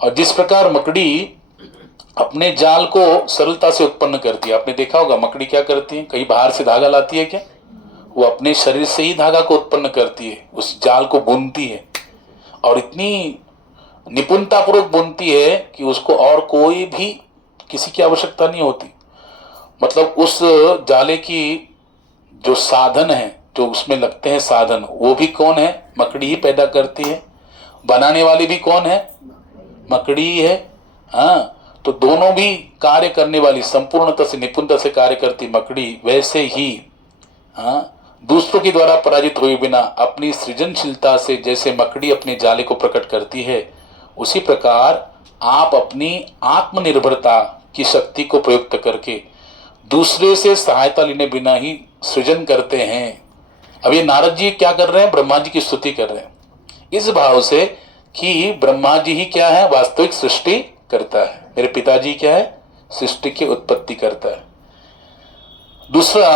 और जिस प्रकार मकड़ी अपने जाल को सरलता से उत्पन्न करती है, आपने देखा होगा मकड़ी क्या करती है, कहीं बाहर से धागा लाती है क्या? वो अपने शरीर से ही धागा को उत्पन्न करती है, उस जाल को बुनती है, और इतनी निपुणतापूर्वक बुनती है कि उसको और कोई भी किसी की आवश्यकता नहीं होती। मतलब उस जाले की जो साधन है, जो उसमें लगते हैं साधन, वो भी कौन है? मकड़ी ही पैदा करती है। बनाने वाली भी कौन है? मकड़ी ही है। हाँ, तो दोनों भी कार्य करने वाली, संपूर्णता से निपुणता से कार्य करती मकड़ी, वैसे ही हाँ, दूसरों के द्वारा पराजित हुए बिना अपनी सृजनशीलता से जैसे मकड़ी अपने जाले को प्रकट करती है, उसी प्रकार आप अपनी आत्मनिर्भरता की शक्ति को प्रयुक्त करके दूसरे से सहायता लेने बिना ही सृजन करते हैं। अब ये नारद जी क्या कर रहे हैं? ब्रह्मा जी की स्तुति कर रहे हैं, इस भाव से कि ब्रह्मा जी ही क्या है? वास्तविक सृष्टि करता है। मेरे पिताजी क्या है? सृष्टि की उत्पत्ति करता है। दूसरा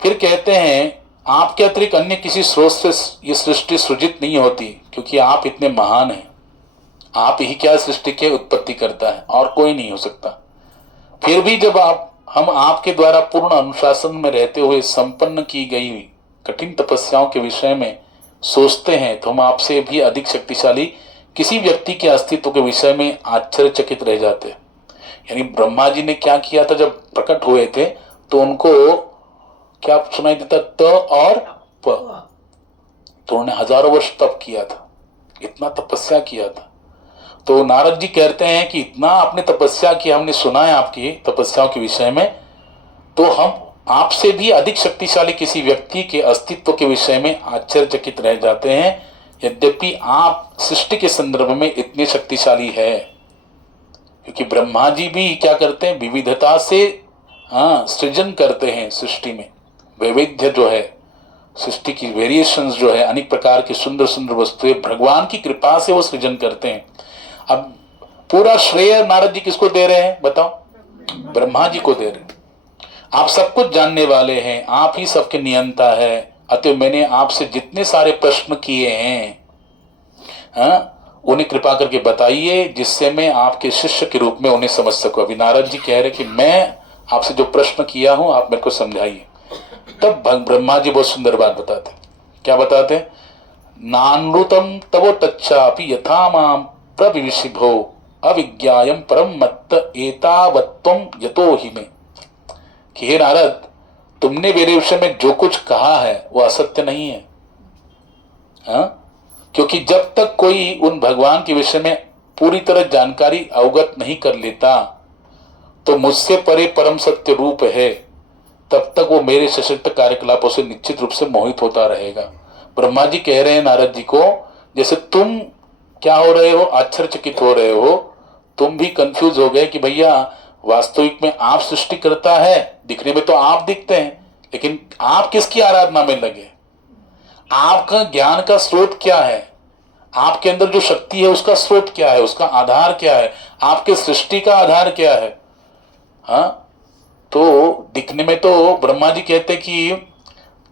फिर कहते हैं, आपके अतिरिक्त अन्य किसी स्रोत से ये सृष्टि सृजित नहीं होती, क्योंकि आप इतने महान हैं। आप ही क्या सृष्टि की उत्पत्ति करता है, और कोई नहीं हो सकता। फिर भी जब हम आपके द्वारा पूर्ण अनुशासन में रहते हुए संपन्न की गई कठिन तपस्याओं के विषय में सोचते हैं, तो हम आपसे भी अधिक शक्तिशाली किसी व्यक्ति के अस्तित्व के विषय में आश्चर्यचकित रह जाते। यानी ब्रह्मा जी ने क्या किया था? जब प्रकट हुए थे तो उनको क्या सुनाई देता? त और प। तो उन्होंने हजारों वर्ष तप किया था, इतना तपस्या किया था। तो नारद जी कहते हैं कि इतना आपने तपस्या की, हमने सुना है आपकी तपस्याओं के विषय में, तो हम आपसे भी अधिक शक्तिशाली किसी व्यक्ति के अस्तित्व के विषय में आश्चर्यचकित रह जाते हैं, यद्यपि आप सृष्टि के संदर्भ में इतने शक्तिशाली है। क्योंकि ब्रह्मा जी भी क्या करते हैं? विविधता से सृजन करते हैं। सृष्टि में वैविध्य जो है, सृष्टि की वेरिएशंस जो है, अनेक प्रकार की सुंदर सुंदर वस्तुएं भगवान की कृपा से वो सृजन करते हैं। अब पूरा श्रेय नारद जी किसको दे रहे हैं? बताओ। ब्रह्मा जी को दे रहे हैं। आप सब कुछ जानने वाले हैं, आप ही सबके नियंता है। अतः मैंने आपसे जितने सारे प्रश्न किए हैं, उन्हें कृपा करके बताइए, जिससे मैं आपके शिष्य के रूप में उन्हें समझ सकूं। अभी नारद जी कह रहे कि मैं आपसे जो प्रश्न किया हूं, आप मेरे को समझाइए। तब ब्रह्मा जी बहुत सुंदर बात बताते। क्या बताते? नानृतम तवो तच्चापि यथा माम प्रविशिभो अविज्ञायम परम मत्त एतावत्वम यतो ही में, कि हे नारद, तुमने मेरे विषय में जो कुछ कहा है वो असत्य नहीं है। हाँ? क्योंकि जब तक कोई उन भगवान के विषय में पूरी तरह जानकारी अवगत नहीं कर लेता तो मुझसे परे परम सत्य रूप है, तब तक वो मेरे सशक्त कार्यकलापों से निश्चित रूप से मोहित होता रहेगा। ब्रह्मा जी कह रहे हैं नारद जी को, जैसे तुम क्या हो रहे हो, आश्चर्यचकित हो रहे हो, तुम भी कंफ्यूज हो गए कि भैया वास्तविक में आप सृष्टि करता है, दिखने में तो आप दिखते हैं, लेकिन आप किसकी आराधना में लगे? आपका ज्ञान का स्रोत क्या है? आपके अंदर जो शक्ति है उसका स्रोत क्या है, उसका आधार क्या है, आपके सृष्टि का आधार क्या है? हाँ, तो दिखने में तो ब्रह्मा जी कहते कि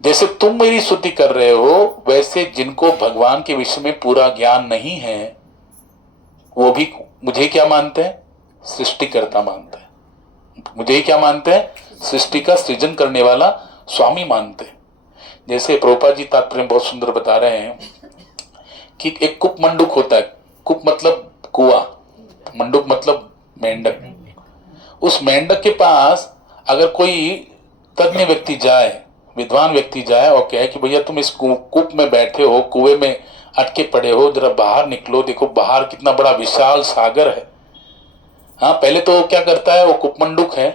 जैसे तुम मेरी स्तुति कर रहे हो, वैसे जिनको भगवान के विषय में पूरा ज्ञान नहीं है वो भी मुझे क्या मानते हैं? सृष्टिकर्ता मानते हैं। मुझे ही क्या मानते हैं? सृष्टि का सृजन करने वाला स्वामी मानते हैं। जैसे प्रभुपाद जी तात्पर्य में बहुत सुंदर बता रहे हैं कि एक कुप मंडूक होता है। कुप मतलब कुआं, मंडूक मतलब मेंढक। उस मेंढक के पास अगर कोई तज्ञ व्यक्ति जाए, विद्वान व्यक्ति जाए और कहे कि भैया तुम इस कूप में बैठे हो, कुएं में अटके पड़े हो, जरा बाहर निकलो, देखो बाहर कितना बड़ा विशाल सागर है। हाँ, पहले तो क्या करता है, वो कुपमंडूक है,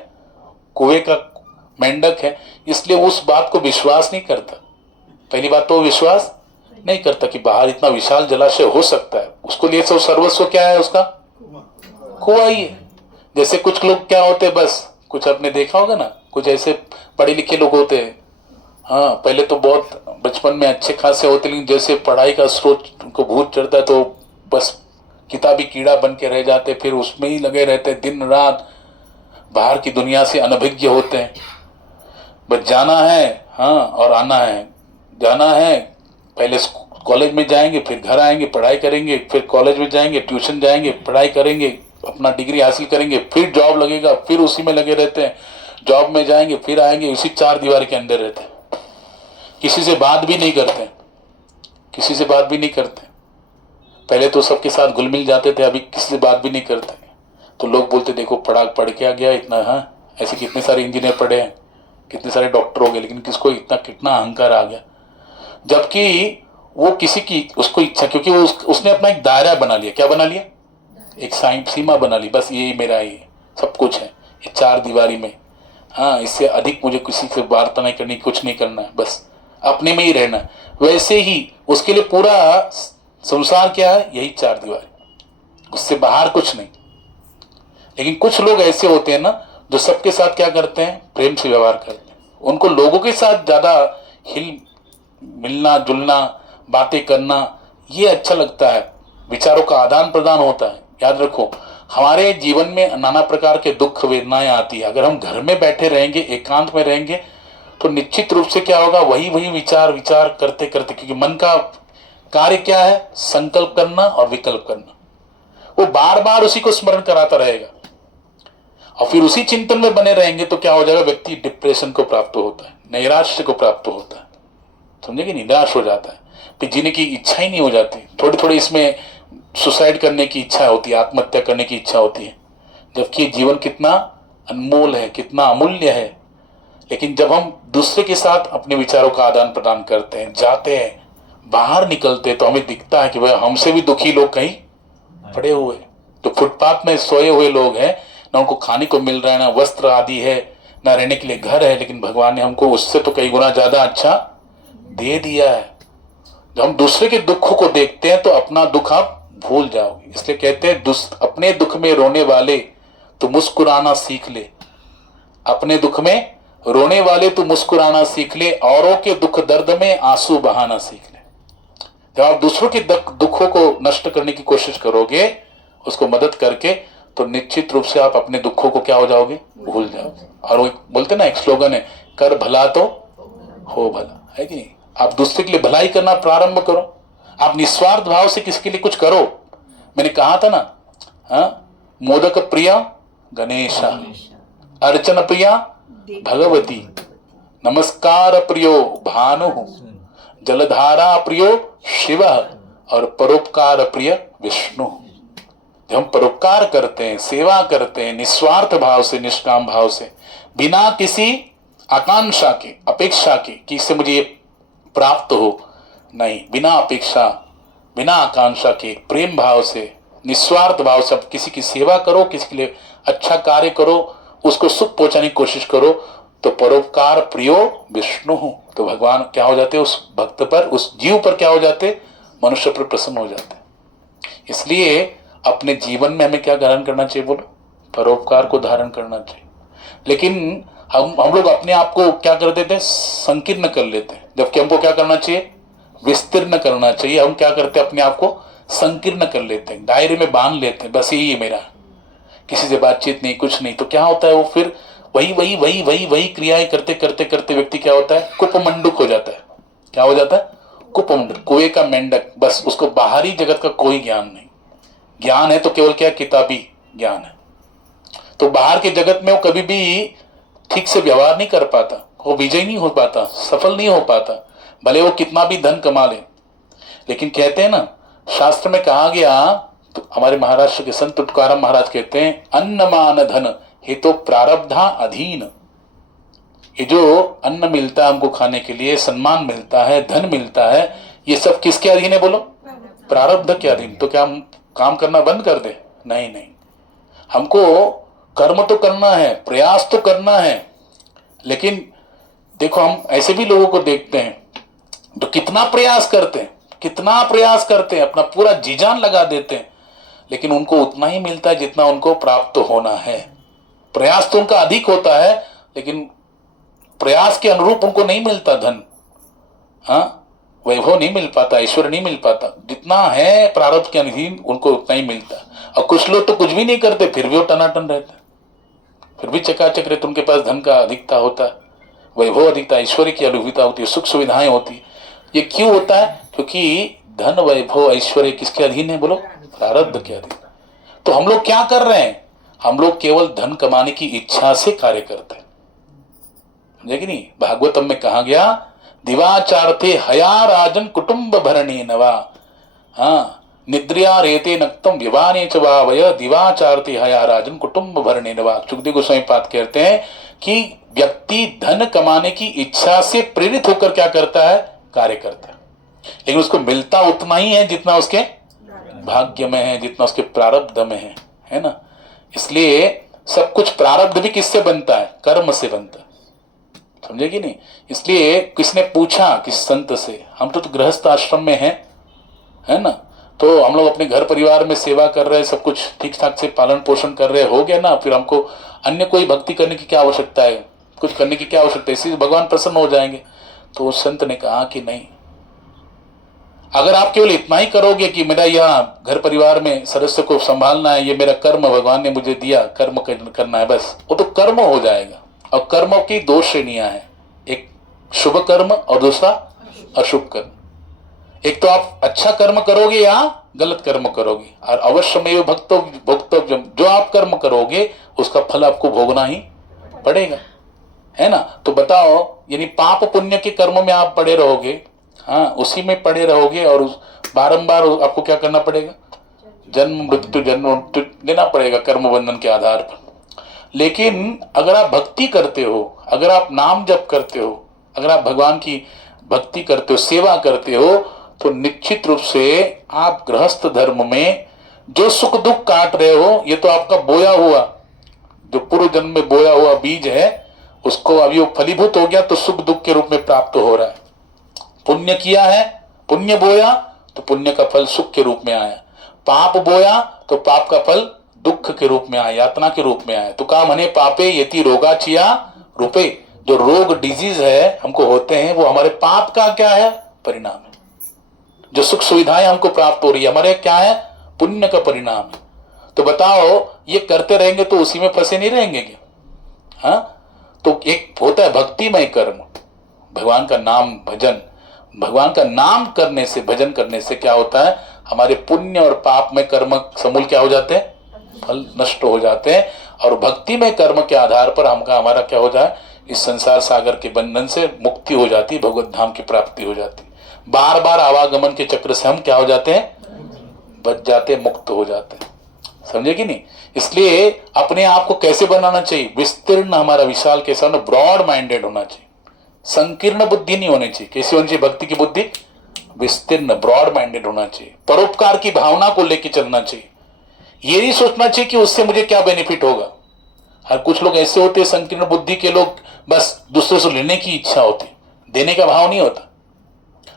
कुएं का मेंढक है, इसलिए उस बात को विश्वास नहीं करता। पहली बात तो विश्वास नहीं करता कि बाहर इतना विशाल जलाशय हो सकता है। उसको लिए सब सर्वस्व क्या है, उसका कुआं ही है। जैसे कुछ लोग क्या होते हैं, बस कुछ आपने देखा होगा ना, कुछ ऐसे पढ़े लिखे लोग होते हैं, हाँ पहले तो बहुत बचपन में अच्छे खासे होते, लेकिन जैसे पढ़ाई का स्रोत उनको भूत चढ़ता है तो बस किताबी कीड़ा बन के रह जाते, फिर उसमें ही लगे रहते दिन रात, बाहर की दुनिया से अनभिज्ञ होते हैं। बस जाना है, हाँ, और आना है, जाना है, पहले कॉलेज में जाएंगे, फिर घर आएंगे, पढ़ाई करेंगे, फिर कॉलेज में जाएंगे, ट्यूशन जाएंगे, पढ़ाई करेंगे, अपना डिग्री हासिल करेंगे, फिर जॉब लगेगा, फिर उसी में लगे रहते हैं, जॉब में जाएंगे, फिर आएंगे, उसी चार दीवार के अंदर रहते हैं, किसी से बात भी नहीं करते, किसी से बात भी नहीं करते। पहले तो सबके साथ घुल मिल जाते थे, अभी किसी से बात भी नहीं करते। तो लोग बोलते देखो पढ़ के आ गया इतना, हाँ ऐसे कितने सारे इंजीनियर पढ़े हैं, कितने सारे डॉक्टर हो गए, लेकिन किसको इतना कितना अहंकार आ गया। जबकि वो किसी की उसको इच्छा, क्योंकि वो उसने अपना एक दायरा बना लिया। क्या बना लिया? एक सीमा बना ली, बस ये मेरा ही सब कुछ है, ये चार दीवारी में, हाँ इससे अधिक मुझे किसी से वार्ता नहीं करनी, कुछ नहीं करना है, बस अपने में ही रहना। वैसे ही उसके लिए पूरा संसार क्या है? यही चार दीवारी, उससे बाहर कुछ नहीं। लेकिन कुछ लोग ऐसे होते हैं ना जो सबके साथ क्या करते हैं? प्रेम से व्यवहार करते हैं। उनको लोगों के साथ ज्यादा मिलना जुलना, बातें करना ये अच्छा लगता है, विचारों का आदान प्रदान होता है। याद रखो, हमारे जीवन में नाना प्रकार के दुख वेदनाएं आती है। अगर हम घर में बैठे रहेंगे, एकांत में रहेंगे, तो निश्चित रूप से क्या होगा, वही विचार करते करते, क्योंकि मन का कार्य क्या है? संकल्प करना और विकल्प करना। वो बार बार उसी को स्मरण कराता रहेगा और फिर उसी चिंतन में बने रहेंगे तो क्या हो जाएगा? व्यक्ति डिप्रेशन को प्राप्त होता है, नैराश्य को प्राप्त होता है, समझे कि निराश हो जाता है, फिर जीने की इच्छा ही नहीं हो जाती। थोड़ी थोड़ी इसमें सुसाइड करने की इच्छा होती है, आत्महत्या करने की इच्छा होती है, जबकि जीवन कितना अनमोल है, कितना अमूल्य है। लेकिन जब हम दूसरे के साथ अपने विचारों का आदान प्रदान करते हैं, जाते हैं, बाहर निकलते हैं, तो हमें दिखता है कि भाई हमसे भी दुखी लोग कहीं पड़े हुए, तो फुटपाथ में सोए हुए लोग हैं, ना उनको खाने को मिल रहा है, ना वस्त्र आदि है, ना रहने के लिए घर है, लेकिन भगवान ने हमको उससे तो कई गुना ज्यादा अच्छा दे दिया है। जब हम दूसरे के दुखों को देखते हैं तो अपना दुख आप भूल जाओगे। इसलिए कहते हैं अपने दुख में रोने वाले तो मुस्कुराना सीख ले, अपने दुख में रोने वाले तो मुस्कुराना सीख ले, औरों के दुख दर्द में आंसू बहाना सीख ले। जब आप दूसरों के दुखों को नष्ट करने की कोशिश करोगे, उसको मदद करके, तो निश्चित रूप से आप अपने दुखों को क्या हो जाओगे? भूल जाओगे। और वो बोलते ना, एक स्लोगन है, कर भला तो हो भला, है कि नहीं? आप दूसरे के लिए भलाई करना प्रारंभ करो, आप निस्वार्थ भाव से किसके लिए कुछ करो। मैंने कहा था ना, हाँ, मोदक प्रिया गणेशा, अर्चन प्रिया भगवती, नमस्कार प्रियो भानु, जलधारा प्रियो शिव और परोपकार प्रिय विष्णु। जब हम परोपकार करते हैं, सेवा करते हैं निस्वार्थ भाव से, निष्काम भाव से, बिना किसी आकांक्षा के, अपेक्षा के कि इससे मुझे ये प्राप्त हो, नहीं, बिना अपेक्षा बिना आकांक्षा के प्रेम भाव से, निस्वार्थ भाव से किसी की सेवा करो, किसी के लिए अच्छा कार्य करो, उसको सुख पहुंचाने की कोशिश करो, तो परोपकार प्रियो विष्णु हो। तो भगवान क्या हो जाते, उस भक्त पर, उस जीव पर क्या हो जाते, मनुष्य पर प्रसन्न हो जाते। इसलिए अपने जीवन में हमें क्या धारण करना चाहिए, बोलो, परोपकार को धारण करना चाहिए। लेकिन हम लोग अपने आप को क्या कर देते हैं, संकीर्ण कर लेते हैं, जबकि हमको क्या करना चाहिए, विस्तीर्ण करना चाहिए। हम क्या करते हैं, अपने आप को संकीर्ण कर लेते हैं, दायरे में बांध लेते हैं, बस यही है मेरा, किसी से बातचीत नहीं, कुछ नहीं। तो क्या होता है, वो फिर वही वही वही वही वही क्रियाएं करते करते करते व्यक्ति क्या होता है, कुपमंडुक हो जाता है। क्या हो जाता है, कुपमंडुक, कुएं का मेंढक, बस उसको बाहरी जगत का कोई ज्ञान नहीं। ज्ञान है तो केवल क्या, किताबी ज्ञान है। तो बाहर के जगत में वो कभी भी ठीक से व्यवहार नहीं कर पाता, वो विजय नहीं हो पाता, सफल नहीं हो पाता, भले वो कितना भी धन कमा ले। लेकिन कहते हैं ना, शास्त्र में कहा गया, तो हमारे महाराष्ट्र के संत तुकाराम महाराज कहते हैं, अन्न मान धन हे तो प्रारब्धा अधीन। ये जो अन्न मिलता है हमको खाने के लिए, सम्मान मिलता है, धन मिलता है, ये सब किसके अधीन है, बोलो, प्रारब्ध के अधीन। तो क्या हम काम करना बंद कर दे, नहीं नहीं, हमको कर्म तो करना है, प्रयास तो करना है। लेकिन देखो, हम ऐसे भी लोगों को देखते हैं जो कितना प्रयास करते हैं, कितना प्रयास करते हैं, अपना पूरा जी जान लगा देते हैं, लेकिन उनको उतना ही मिलता है जितना उनको प्राप्त होना है। प्रयास तो उनका अधिक होता है, लेकिन प्रयास के अनुरूप उनको नहीं मिलता धन, हाँ, वैभव नहीं मिल पाता, ऐश्वर्य नहीं मिल पाता, जितना है प्रारब्ध के अधीन उनको उतना ही मिलता। और कुछ लोग तो कुछ भी नहीं करते, फिर भी वो टनाटन रहते, फिर भी चकाचक रहते, उनके पास धन का अधिकता होता है, वैभव अधिकता, ऐश्वर्य की अनुभूता होती है, सुख सुविधाएं होती है। ये क्यों होता है, क्योंकि धन वैभव ऐश्वर्य किसके अधीन है, बोलो, प्रारब्ध के अधीन। तो हम लोग क्या कर रहे हैं, हम लोग केवल धन कमाने की इच्छा से कार्य करते हैं, समझे कि नहीं। भागवतम में कहा गया, दिवाचार्थे हया राजन कुटुंब भरणे नवा, हाँ, निद्रिया रेते नक्तम विवाने च वावय दिवाचार्थे हया राजन कुटुंब भरणे नवा। सुखदेव गोस्वामी पाद कहते हैं कि व्यक्ति धन कमाने की इच्छा से प्रेरित होकर क्या करता है, कार्य करता है, लेकिन उसको मिलता उतना ही है जितना उसके भाग्य में है, जितना उसके प्रारब्ध में है ना। इसलिए सब कुछ प्रारब्ध भी किससे बनता है, कर्म से बनता है, समझे कि नहीं। इसलिए किसने पूछा, किस संत से, हम तो गृहस्थ आश्रम में हैं, है ना, तो हम लोग अपने घर परिवार में सेवा कर रहे हैं, सब कुछ ठीक ठाक से पालन पोषण कर रहे, हो गया ना, फिर हमको अन्य कोई भक्ति करने की क्या आवश्यकता है, कुछ करने की क्या आवश्यकता है, इसी भगवान प्रसन्न हो जाएंगे। तो उस संत ने कहा कि नहीं, अगर आप केवल इतना ही करोगे कि मेरा यहाँ घर परिवार में सदस्य को संभालना है, ये मेरा कर्म भगवान ने मुझे दिया, कर्म करना है, बस, वो तो कर्म हो जाएगा। और कर्मों की दो श्रेणियां हैं, एक शुभ कर्म और दूसरा अशुभ कर्म। एक तो आप अच्छा कर्म करोगे या गलत कर्म करोगे, और अवश्य में भक्तव्यम, जो आप कर्म करोगे उसका फल आपको भोगना ही पड़ेगा, है ना। तो बताओ, यानी पाप पुण्य के कर्मों में आप पड़े रहोगे, हाँ, उसी में पड़े रहोगे, और बारंबार आपको क्या करना पड़ेगा, जन्म मृत्यु देना पड़ेगा कर्म बंधन के आधार पर। लेकिन अगर आप भक्ति करते हो, अगर आप नाम जप करते हो, अगर आप भगवान की भक्ति करते हो, सेवा करते हो, तो निश्चित रूप से आप गृहस्थ धर्म में जो सुख दुख काट रहे हो, ये तो आपका बोया हुआ, जो पूर्व जन्म में बोया हुआ बीज है, उसको अभी वो फलीभूत हो गया, तो सुख दुख के रूप में प्राप्त हो रहा है। पुण्य किया है, पुण्य बोया, तो पुण्य का फल सुख के रूप में आया, पाप बोया तो पाप का फल दुख के रूप में आया, यातना के रूप में आया। तो का मने पापे यति रोगाचिया रूपे, जो रोग डिजीज है हमको होते हैं, वो हमारे पाप का क्या है, परिणाम है। जो सुख सुविधाएं हमको प्राप्त हो रही है, हमारे क्या है, पुण्य का परिणाम है। तो बताओ, ये करते रहेंगे तो उसी में फंसे नहीं रहेंगे क्या, हाँ। तो एक होता है भक्तिमय कर्म, भगवान का नाम भजन, भगवान का नाम करने से, भजन करने से क्या होता है, हमारे पुण्य और पाप में कर्म समूल क्या हो जाते हैं, फल नष्ट हो जाते हैं। और भक्ति में कर्म के आधार पर हमारा क्या हो जाए, इस संसार सागर के बंधन से मुक्ति हो जाती, भगवत धाम की प्राप्ति हो जाती। बार बार आवागमन के चक्र से हम क्या हो जाते हैं, बच जाते, मुक्त हो जाते हैं। समझे कि नहीं? इसलिए अपने आप को कैसे बनाना चाहिए, विस्तीर्ण, हमारा विशाल कैसा होना, ब्रॉड माइंडेड होना चाहिए, संकीर्ण बुद्धि नहीं होनी चाहिए। कैसी होनी चाहिए भक्ति की बुद्धि, विस्तीर्ण, ब्रॉड माइंडेड होना चाहिए, परोपकार की भावना को लेकर चलना चाहिए। ये नहीं सोचना चाहिए कि उससे मुझे क्या बेनिफिट होगा। हर कुछ लोग ऐसे होते हैं संकीर्ण बुद्धि के लोग, बस दूसरे से लेने की इच्छा होती, देने का भाव नहीं होता।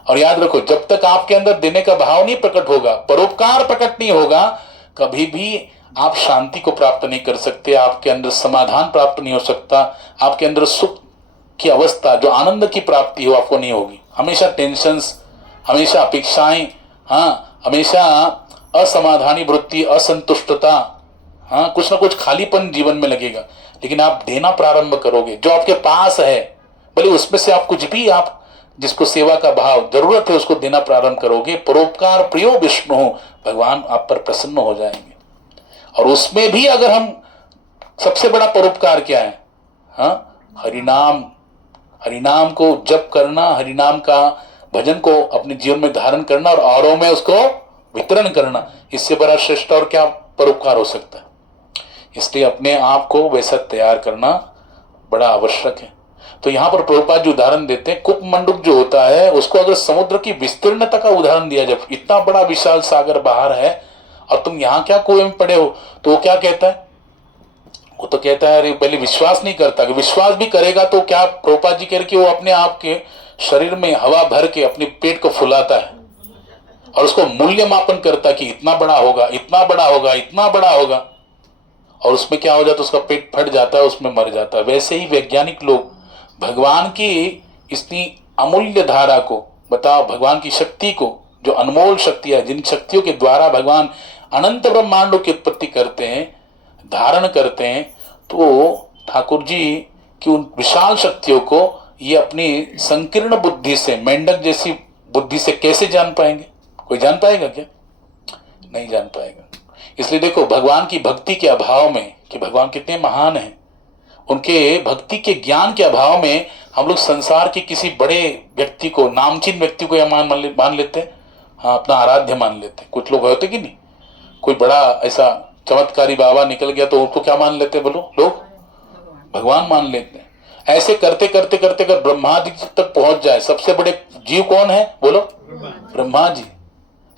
और याद रखो, जब तक आपके अंदर देने का भाव नहीं प्रकट होगा, परोपकार प्रकट नहीं होगा, कभी भी आप शांति को प्राप्त नहीं कर सकते, आपके अंदर समाधान प्राप्त नहीं हो सकता, आपके अंदर सुख की अवस्था, जो आनंद की प्राप्ति हो, आपको नहीं होगी। हमेशा टेंशन्स, हमेशा अपेक्षाएं, हाँ, हमेशा असमाधानी वृत्ति, असंतुष्टता, हाँ, कुछ ना कुछ खालीपन जीवन में लगेगा। लेकिन आप देना प्रारंभ करोगे, जो आपके पास है, भले उसमें से आप कुछ भी, आप जिसको सेवा का भाव जरूरत है उसको देना प्रारंभ करोगे, परोपकार प्रियो विष्णु, भगवान आप पर प्रसन्न हो जाएंगे। और उसमें भी अगर हम, सबसे बड़ा परोपकार क्या है, हाँ, हरिनाम, हरिनाम को जप करना, हरिनाम का भजन को अपने जीवन में धारण करना और औरों में उसको वितरण करना, इससे बड़ा श्रेष्ठ और क्या परोपकार हो सकता है। इसलिए अपने आप को वैसा तैयार करना बड़ा आवश्यक है। तो यहाँ पर प्रभुपाद जी उदाहरण देते हैं, कुपमंडूक जो होता है उसको अगर समुद्र की विस्तीर्णता का उदाहरण दिया जाए, इतना बड़ा विशाल सागर बाहर है और तुम यहाँ क्या कुएं में पड़े हो, तो वो क्या कहता है, वो तो कहता है, अरे पहले विश्वास नहीं करता, कि विश्वास भी करेगा तो क्या, प्रभुपाद जी कह रहे कि वो अपने आप के शरीर में हवा भर के अपने पेट को फुलाता है और उसको मूल्य मापन करता है कि इतना बड़ा होगा, इतना बड़ा होगा, इतना बड़ा होगा, और उसमें क्या हो जाता है, उसका पेट फट जाता है, उसमें मर जाता है। वैसे ही वैज्ञानिक लोग भगवान की इतनी अमूल्य धारा को, बताओ, भगवान की शक्ति को, जो अनमोल शक्तियां, जिन शक्तियों के द्वारा भगवान अनंत ब्रह्मांडों की उत्पत्ति करते हैं, धारण करते हैं, तो ठाकुर जी की उन विशाल शक्तियों को ये अपनी संकीर्ण बुद्धि से, मेंढक जैसी बुद्धि से कैसे जान पाएंगे? कोई जान पाएगा क्या? नहीं जान पाएगा। इसलिए देखो, भगवान की भक्ति के अभाव में, कि भगवान कितने महान हैं, उनके भक्ति के ज्ञान के अभाव में हम लोग संसार के किसी बड़े व्यक्ति को, नामचीन व्यक्ति को मान लेते हैं, हाँ, अपना आराध्य मान लेते हैं। कुछ लोग होते कि नहीं, कोई बड़ा ऐसा चमत्कारी बाबा निकल गया तो उनको क्या मान लेते हैं, बोलो, लोग भगवान मान लेते हैं। ऐसे करते करते करते अगर ब्रह्मा जी तक पहुंच जाए, सबसे बड़े जीव कौन है, बोलो, ब्रह्मा जी।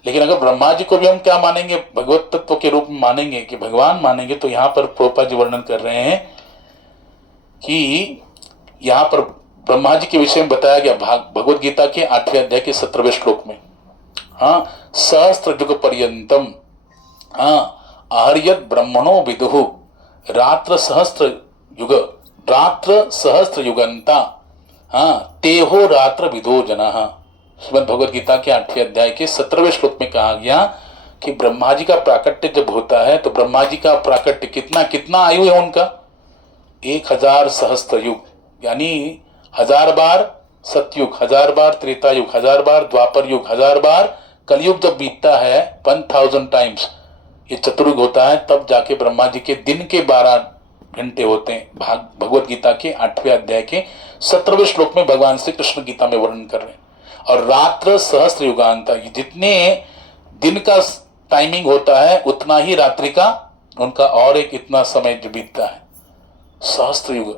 लेकिन अगर ब्रह्मा जी को भी हम क्या मानेंगे, भगवत तत्व के रूप में मानेंगे, कि भगवान मानेंगे, तो यहाँ पर प्रभुपाद जी वर्णन कर रहे हैं कि यहाँ पर ब्रह्मा जी के विषय में बताया गया भगवत गीता के 8वें अध्याय के 17वें श्लोक में, हाँ, सहस्त्र युग पर्यंतम, हाँ, आहर्यत ब्रह्मणो विदुहु रात्र सहस्त्र युगंता, हाँ, तेहो रात्र विदो जनः। श्रीमद् भगवत गीता के 8वें अध्याय के 17वें श्लोक में कहा गया कि ब्रह्मा जी का प्राकट्य जब होता है तो ब्रह्मा जी का प्राकट्य कितना आयु है उनका, 1000 सहस्त्र युग, यानी 1000 बार सतयुग, 1000 बार त्रेता युग, 1000 बार द्वापर युग, 1000 बार कलयुग जब बीतता है, 1000 टाइम्स ये चतुर्युग होता है, तब जाके ब्रह्मा जी के दिन के 12 घंटे होते हैं। भगवत गीता के 8वें अध्याय के 17वें श्लोक में भगवान श्री कृष्ण गीता में वर्णन कर रहे हैं। और रात्र सहस्त्र युगांता, जितने दिन का टाइमिंग होता है उतना ही रात्रि का उनका और एक इतना समय जो बीतता है, सहस्त्र युग।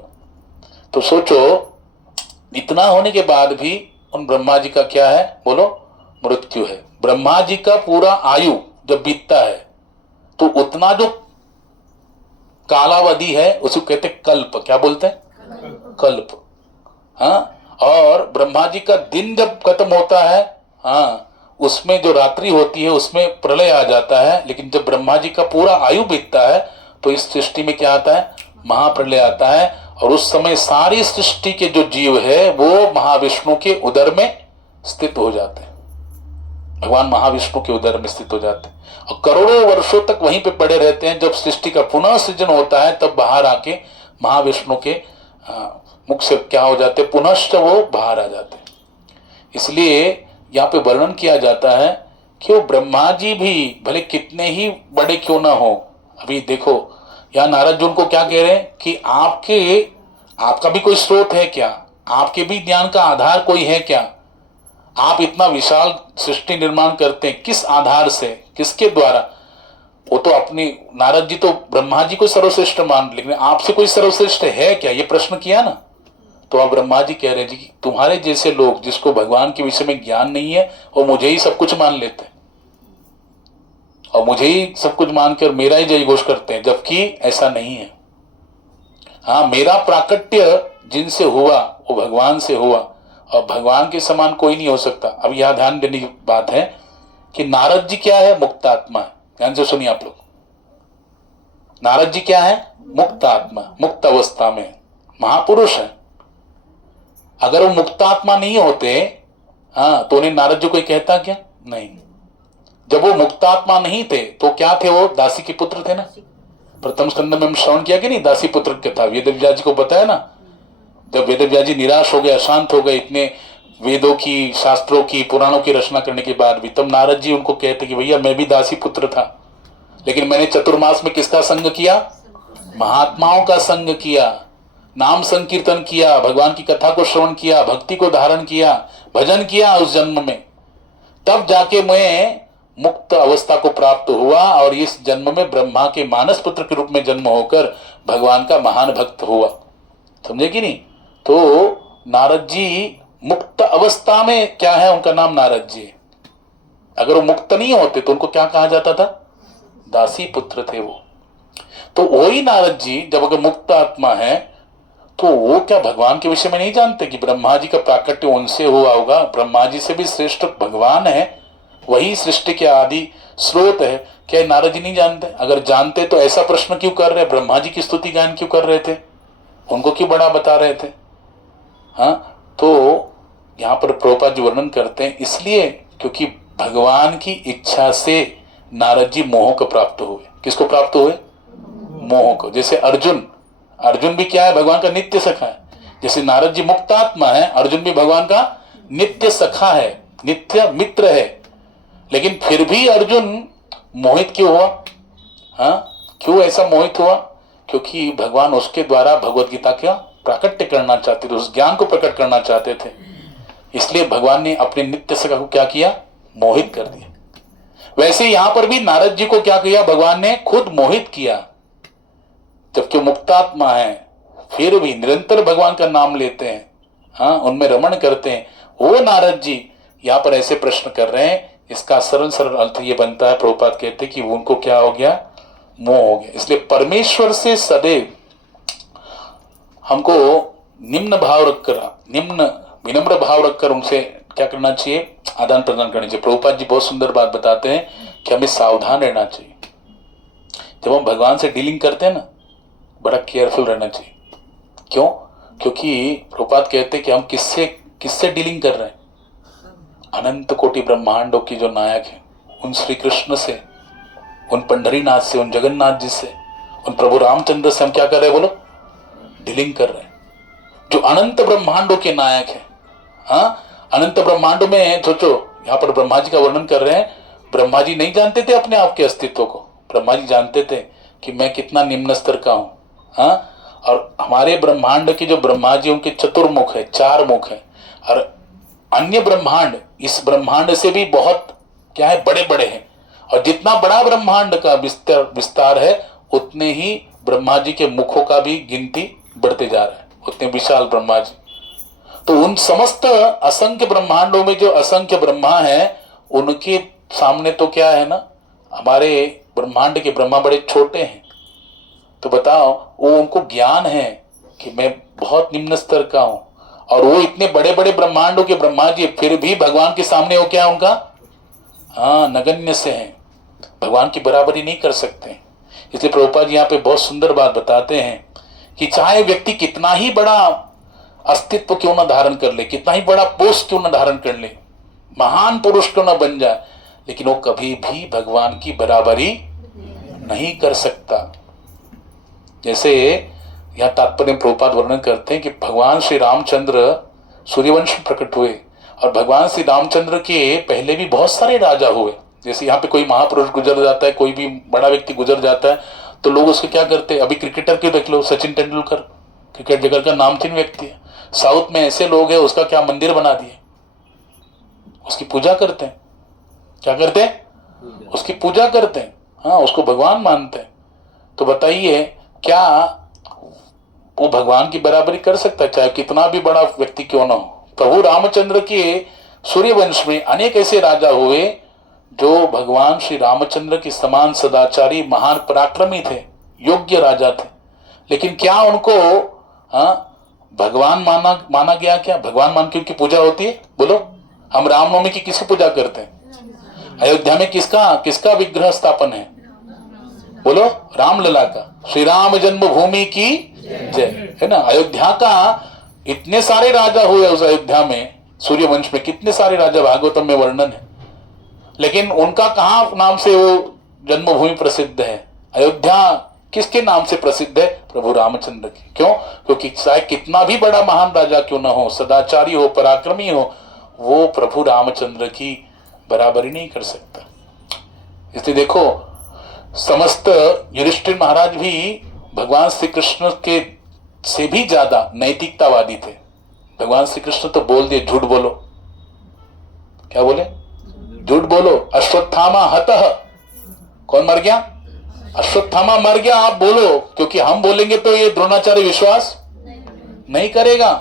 तो सोचो, इतना होने के बाद भी उन ब्रह्मा जी का क्या है, बोलो, मृत्यु है। ब्रह्मा जी का पूरा आयु जब बीतता है तो उतना जो कालावधि है उसको कहते कल्प, क्या बोलते हैं, कल्प, हाँ। और ब्रह्मा जी का दिन जब खत्म होता है, हाँ, उसमें जो रात्रि होती है उसमें प्रलय आ जाता है। लेकिन जब ब्रह्मा जी का पूरा आयु बीतता है तो इस सृष्टि में क्या आता है, महाप्रलय आता है। और उस समय सारी सृष्टि के जो जीव है वो महाविष्णु के उदर में स्थित हो जाते हैं, भगवान महाविष्णु के उदर में स्थित हो जाते हैं और करोड़ों वर्षों तक वहीं पे पड़े रहते हैं। जब सृष्टि का पुनः सृजन होता है तब बाहर आके महाविष्णु के मुख से क्या हो जाते, पुनश्च वो बाहर आ जाते हैं। इसलिए यहाँ पे वर्णन किया जाता है कि वो ब्रह्मा जी भी भले कितने ही बड़े क्यों ना हो, अभी देखो यहाँ नारद जी उनको क्या कह रहे हैं कि आपका भी कोई स्रोत है क्या? आपके भी ज्ञान का आधार कोई है क्या? आप इतना विशाल सृष्टि निर्माण करते हैं, किस आधार से, किसके द्वारा? वो तो अपनी, नारद जी तो ब्रह्मा जी को सर्वश्रेष्ठ मान, लेकिन आपसे कोई सर्वश्रेष्ठ है क्या, ये प्रश्न किया ना। तो अब ब्रह्मा जी कह रहे जी कि तुम्हारे जैसे लोग जिसको भगवान के विषय में ज्ञान नहीं है, वो मुझे ही सब कुछ मान लेते हैं और मुझे ही सब कुछ मानकर मेरा ही जय घोष करते हैं, जबकि ऐसा नहीं है। हाँ, मेरा प्राकट्य जिनसे हुआ वो भगवान से हुआ, और भगवान के समान कोई नहीं हो सकता। अब यह ध्यान देने की बात है कि नारद जी क्या है? मुक्त आत्मा है। ध्यान से सुनिए आप लोग, नारद जी क्या है? मुक्त आत्मा, मुक्त अवस्था में महापुरुष है। अगर वो मुक्त आत्मा नहीं होते, हाँ, तो उन्हें नारद जी कोई कहता क्या? नहीं। जब वो मुक्त आत्मा नहीं थे तो क्या थे? वो दासी के पुत्र थे ना। प्रथम स्कंद में हम श्रवण किया कि नहीं, दासी पुत्र की कथा वेदव्यास जी को बताया ना। जब वेदव्यास जी निराश हो गए, अशांत हो गए, इतने वेदों की, शास्त्रों की, पुराणों की रचना करने के बाद भी, तब नारद जी उनको कहते कि भैया मैं भी दासी पुत्र था, लेकिन मैंने चतुर्मास में किसका संग किया? महात्माओं का संग किया, नाम संकीर्तन किया, भगवान की कथा को श्रवण किया, भक्ति को धारण किया, भजन किया उस जन्म में, तब जाके मैं मुक्त अवस्था को प्राप्त हुआ और इस जन्म में ब्रह्मा के मानस पुत्र के रूप में जन्म होकर भगवान का महान भक्त हुआ। समझे कि नहीं? तो नारद जी मुक्त अवस्था में क्या है? उनका नाम नारद जी। अगर वो मुक्त नहीं होते तो उनको क्या कहा जाता था? दासी पुत्र थे वो। तो वही नारद जी जब अगर मुक्त आत्मा है तो वो क्या भगवान के विषय में नहीं जानते कि ब्रह्मा जी का प्राकट्य उनसे हुआ होगा? ब्रह्मा जी से भी श्रेष्ठ भगवान है, वही सृष्टि के आदि स्रोत है। क्या नारद जी नहीं जानते? अगर जानते तो ऐसा प्रश्न क्यों कर रहे? ब्रह्मा जी की स्तुति गान क्यों कर रहे थे? उनको क्यों बड़ा बता रहे थे? हाँ, तो यहाँ पर प्रभुपाद जी वर्णन करते हैं इसलिए क्योंकि भगवान की इच्छा से नारद जी मोह को प्राप्त हुए। किसको प्राप्त हुए? मोह को। जैसे अर्जुन भी क्या है? भगवान का नित्य सखा है। जैसे नारद जी मुक्त आत्मा है, अर्जुन भी भगवान का नित्य सखा है, नित्य मित्र है। लेकिन फिर भी अर्जुन मोहित क्यों हुआ? हाँ, क्यों ऐसा मोहित हुआ? क्योंकि भगवान उसके द्वारा भगवत गीता का प्राकट्य करना चाहते थे, उस ज्ञान को प्रकट करना चाहते थे। इसलिए भगवान ने अपने नित्य सखा को क्या किया? मोहित कर दिया। वैसे यहां पर भी नारद जी को क्या किया? भगवान ने खुद मोहित किया। जबकि मुक्तात्मा है, फिर भी निरंतर भगवान का नाम लेते हैं, हाँ, उनमें रमण करते हैं। वो नारद जी यहाँ पर ऐसे प्रश्न कर रहे हैं, इसका सरल सरल अर्थ ये बनता है, प्रभुपाद कहते हैं कि उनको क्या हो गया? मोह हो गया। इसलिए परमेश्वर से सदैव हमको निम्न भाव रखकर, निम्न विनम्र भाव रखकर उनसे क्या करना चाहिए? आदान प्रदान करनी चाहिए। प्रभुपाद जी बहुत सुंदर बात बताते हैं कि हमें सावधान रहना चाहिए। जब हम भगवान से डीलिंग करते हैं ना, बड़ा केयरफुल रहना चाहिए। क्यों? क्योंकि प्रभुपाद कहते हैं कि हम किससे किससे डीलिंग कर रहे हैं? अनंत कोटि ब्रह्मांडों की जो नायक है, उन श्री कृष्ण से, उन पंढरीनाथ से, उन जगन्नाथ जी से, उन प्रभु रामचंद्र से हम क्या कर रहे हैं? बोलो, डीलिंग कर रहे हैं, जो अनंत ब्रह्मांडों के नायक है। हाँ, अनंत ब्रह्मांडों में सोचो, यहाँ पर ब्रह्मा जी का वर्णन कर रहे हैं। ब्रह्मा जी नहीं जानते थे अपने आप के अस्तित्व को। ब्रह्मा जी जानते थे कि मैं कितना निम्न स्तर का हूं। हाँ, और हमारे ब्रह्मांड के जो ब्रह्मा जी, उनके चतुर्मुख है, 4 मुख है, और अन्य ब्रह्मांड इस ब्रह्मांड से भी बहुत क्या है? बड़े बड़े हैं। और जितना बड़ा ब्रह्मांड का विस्तार है, उतने ही ब्रह्मा जी के मुखों का भी गिनती बढ़ते जा रहा है, उतने विशाल ब्रह्मा जी। तो उन समस्त असंख्य ब्रह्मांडों में जो असंख्य ब्रह्मा है, उनके सामने तो क्या है ना, हमारे ब्रह्मांड के ब्रह्मा बड़े छोटे हैं। तो बताओ, वो उनको ज्ञान है कि मैं बहुत निम्न स्तर का हूं, और वो इतने बड़े बड़े ब्रह्मांडों के ब्रह्मा जी फिर भी भगवान के सामने वो क्या है? उनका हाँ, नगण्य से हैं, भगवान की बराबरी नहीं कर सकते। इसलिए प्रभुपाद जी यहाँ पे बहुत सुंदर बात बताते हैं कि चाहे व्यक्ति कितना ही बड़ा अस्तित्व क्यों न धारण कर ले, कितना ही बड़ा पोस्ट क्यों न धारण कर ले, महान पुरुष क्यों न बन जाए, लेकिन वो कभी भी भगवान की बराबरी नहीं कर सकता। जैसे यह तात्पर्य प्रभुपाद वर्णन करते हैं कि भगवान श्री रामचंद्र सूर्यवंश में प्रकट हुए, और भगवान श्री रामचंद्र के पहले भी बहुत सारे राजा हुए। जैसे यहाँ पे कोई महापुरुष गुजर जाता है, कोई भी बड़ा व्यक्ति गुजर जाता है, तो लोग उसको क्या करते हैं? अभी क्रिकेटर के देख लो, सचिन तेंदुलकर क्रिकेट जगत का नामचीन व्यक्ति है। साउथ में ऐसे लोग हैं, उसका क्या मंदिर बना दिए, उसकी पूजा करते हैं। क्या करते हैं? उसकी पूजा करते हैं। हाँ, उसको भगवान मानते हैं। तो बताइए, क्या वो भगवान की बराबरी कर सकता है, चाहे कितना भी बड़ा व्यक्ति क्यों ना हो? प्रभु रामचंद्र के सूर्यवंश में अनेक ऐसे राजा हुए जो भगवान श्री रामचंद्र के समान सदाचारी, महान पराक्रमी थे, योग्य राजा थे। लेकिन क्या उनको भगवान माना गया? क्या भगवान मान के उनकी पूजा होती है? बोलो, हम रामनवमी की किसकी पूजा करते हैं? अयोध्या में किसका विग्रह स्थापन है? बोलो, रामलला का। श्री राम जन्मभूमि की जय, है ना। अयोध्या का इतने सारे राजा हुए उस अयोध्या में, सूर्यवंश में कितने सारे राजा भागवतम में वर्णन है। लेकिन उनका कहाँ नाम से वो जन्मभूमि प्रसिद्ध है? अयोध्या किसके नाम से प्रसिद्ध है? प्रभु रामचंद्र की। क्यों? क्योंकि चाहे कितना भी बड़ा महान राजा क्यों ना हो, सदाचारी हो, पराक्रमी हो, वो प्रभु रामचंद्र की बराबरी नहीं कर सकता। इसलिए देखो, समस्त युधिष्ठिर महाराज भी भगवान श्री कृष्ण के से भी ज्यादा नैतिकतावादी थे। भगवान श्री कृष्ण तो बोल दिए, झूठ बोलो। क्या बोले? झूठ बोलो। अश्वत्थामा हतः, कौन मर गया? अश्वत्थामा मर गया, आप बोलो, क्योंकि हम बोलेंगे तो ये द्रोणाचार्य विश्वास नहीं करेगा,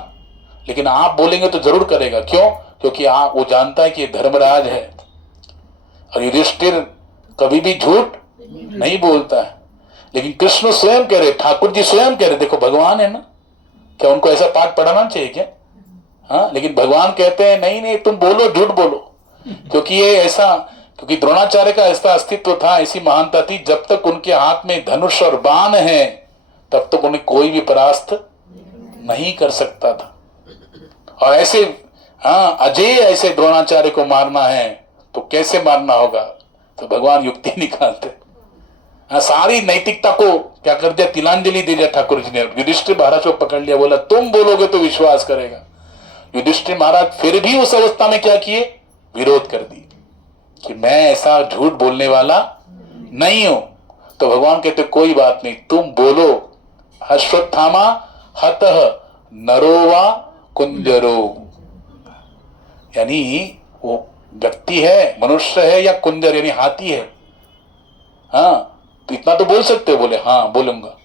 लेकिन आप बोलेंगे तो जरूर करेगा। क्यों? क्योंकि वो जानता है कि ये धर्मराज है। और युधिष्ठिर कभी भी झूठ नहीं बोलता है। लेकिन कृष्ण स्वयं कह रहे, ठाकुर जी स्वयं कह रहे, देखो भगवान है ना, क्या उनको ऐसा पाठ पढ़ाना चाहिए क्या? हाँ, लेकिन भगवान कहते हैं नहीं नहीं, तुम बोलो, झूठ बोलो। क्योंकि ये ऐसा, क्योंकि द्रोणाचार्य का ऐसा अस्तित्व था, ऐसी महानता थी, जब तक उनके हाथ में धनुष और बाण है तब तक उन्हें कोई भी परास्त नहीं कर सकता था। और ऐसे अजय ऐसे द्रोणाचार्य को मारना है तो कैसे मारना होगा? तो भगवान युक्ति निकालते। सारी नैतिकता को क्या कर दिया? तिलांजलि दे दिया ठाकुर जी ने। युधिष्ठिर महाराज को पकड़ लिया, बोला तुम बोलोगे तो विश्वास करेगा। युधिष्ठिर महाराज फिर भी उस अवस्था में क्या किए? विरोध कर दी कि मैं ऐसा झूठ बोलने वाला नहीं हूं। तो भगवान कहते कोई बात नहीं, तुम बोलो। अश्वत्थामा हतः नरोवा कुंजरो, यानी वो व्यक्ति है, मनुष्य है या कुंजर यानी हाथी है? हाँ, तो इतना तो बोल सकते हो? बोले हाँ बोलूंगा।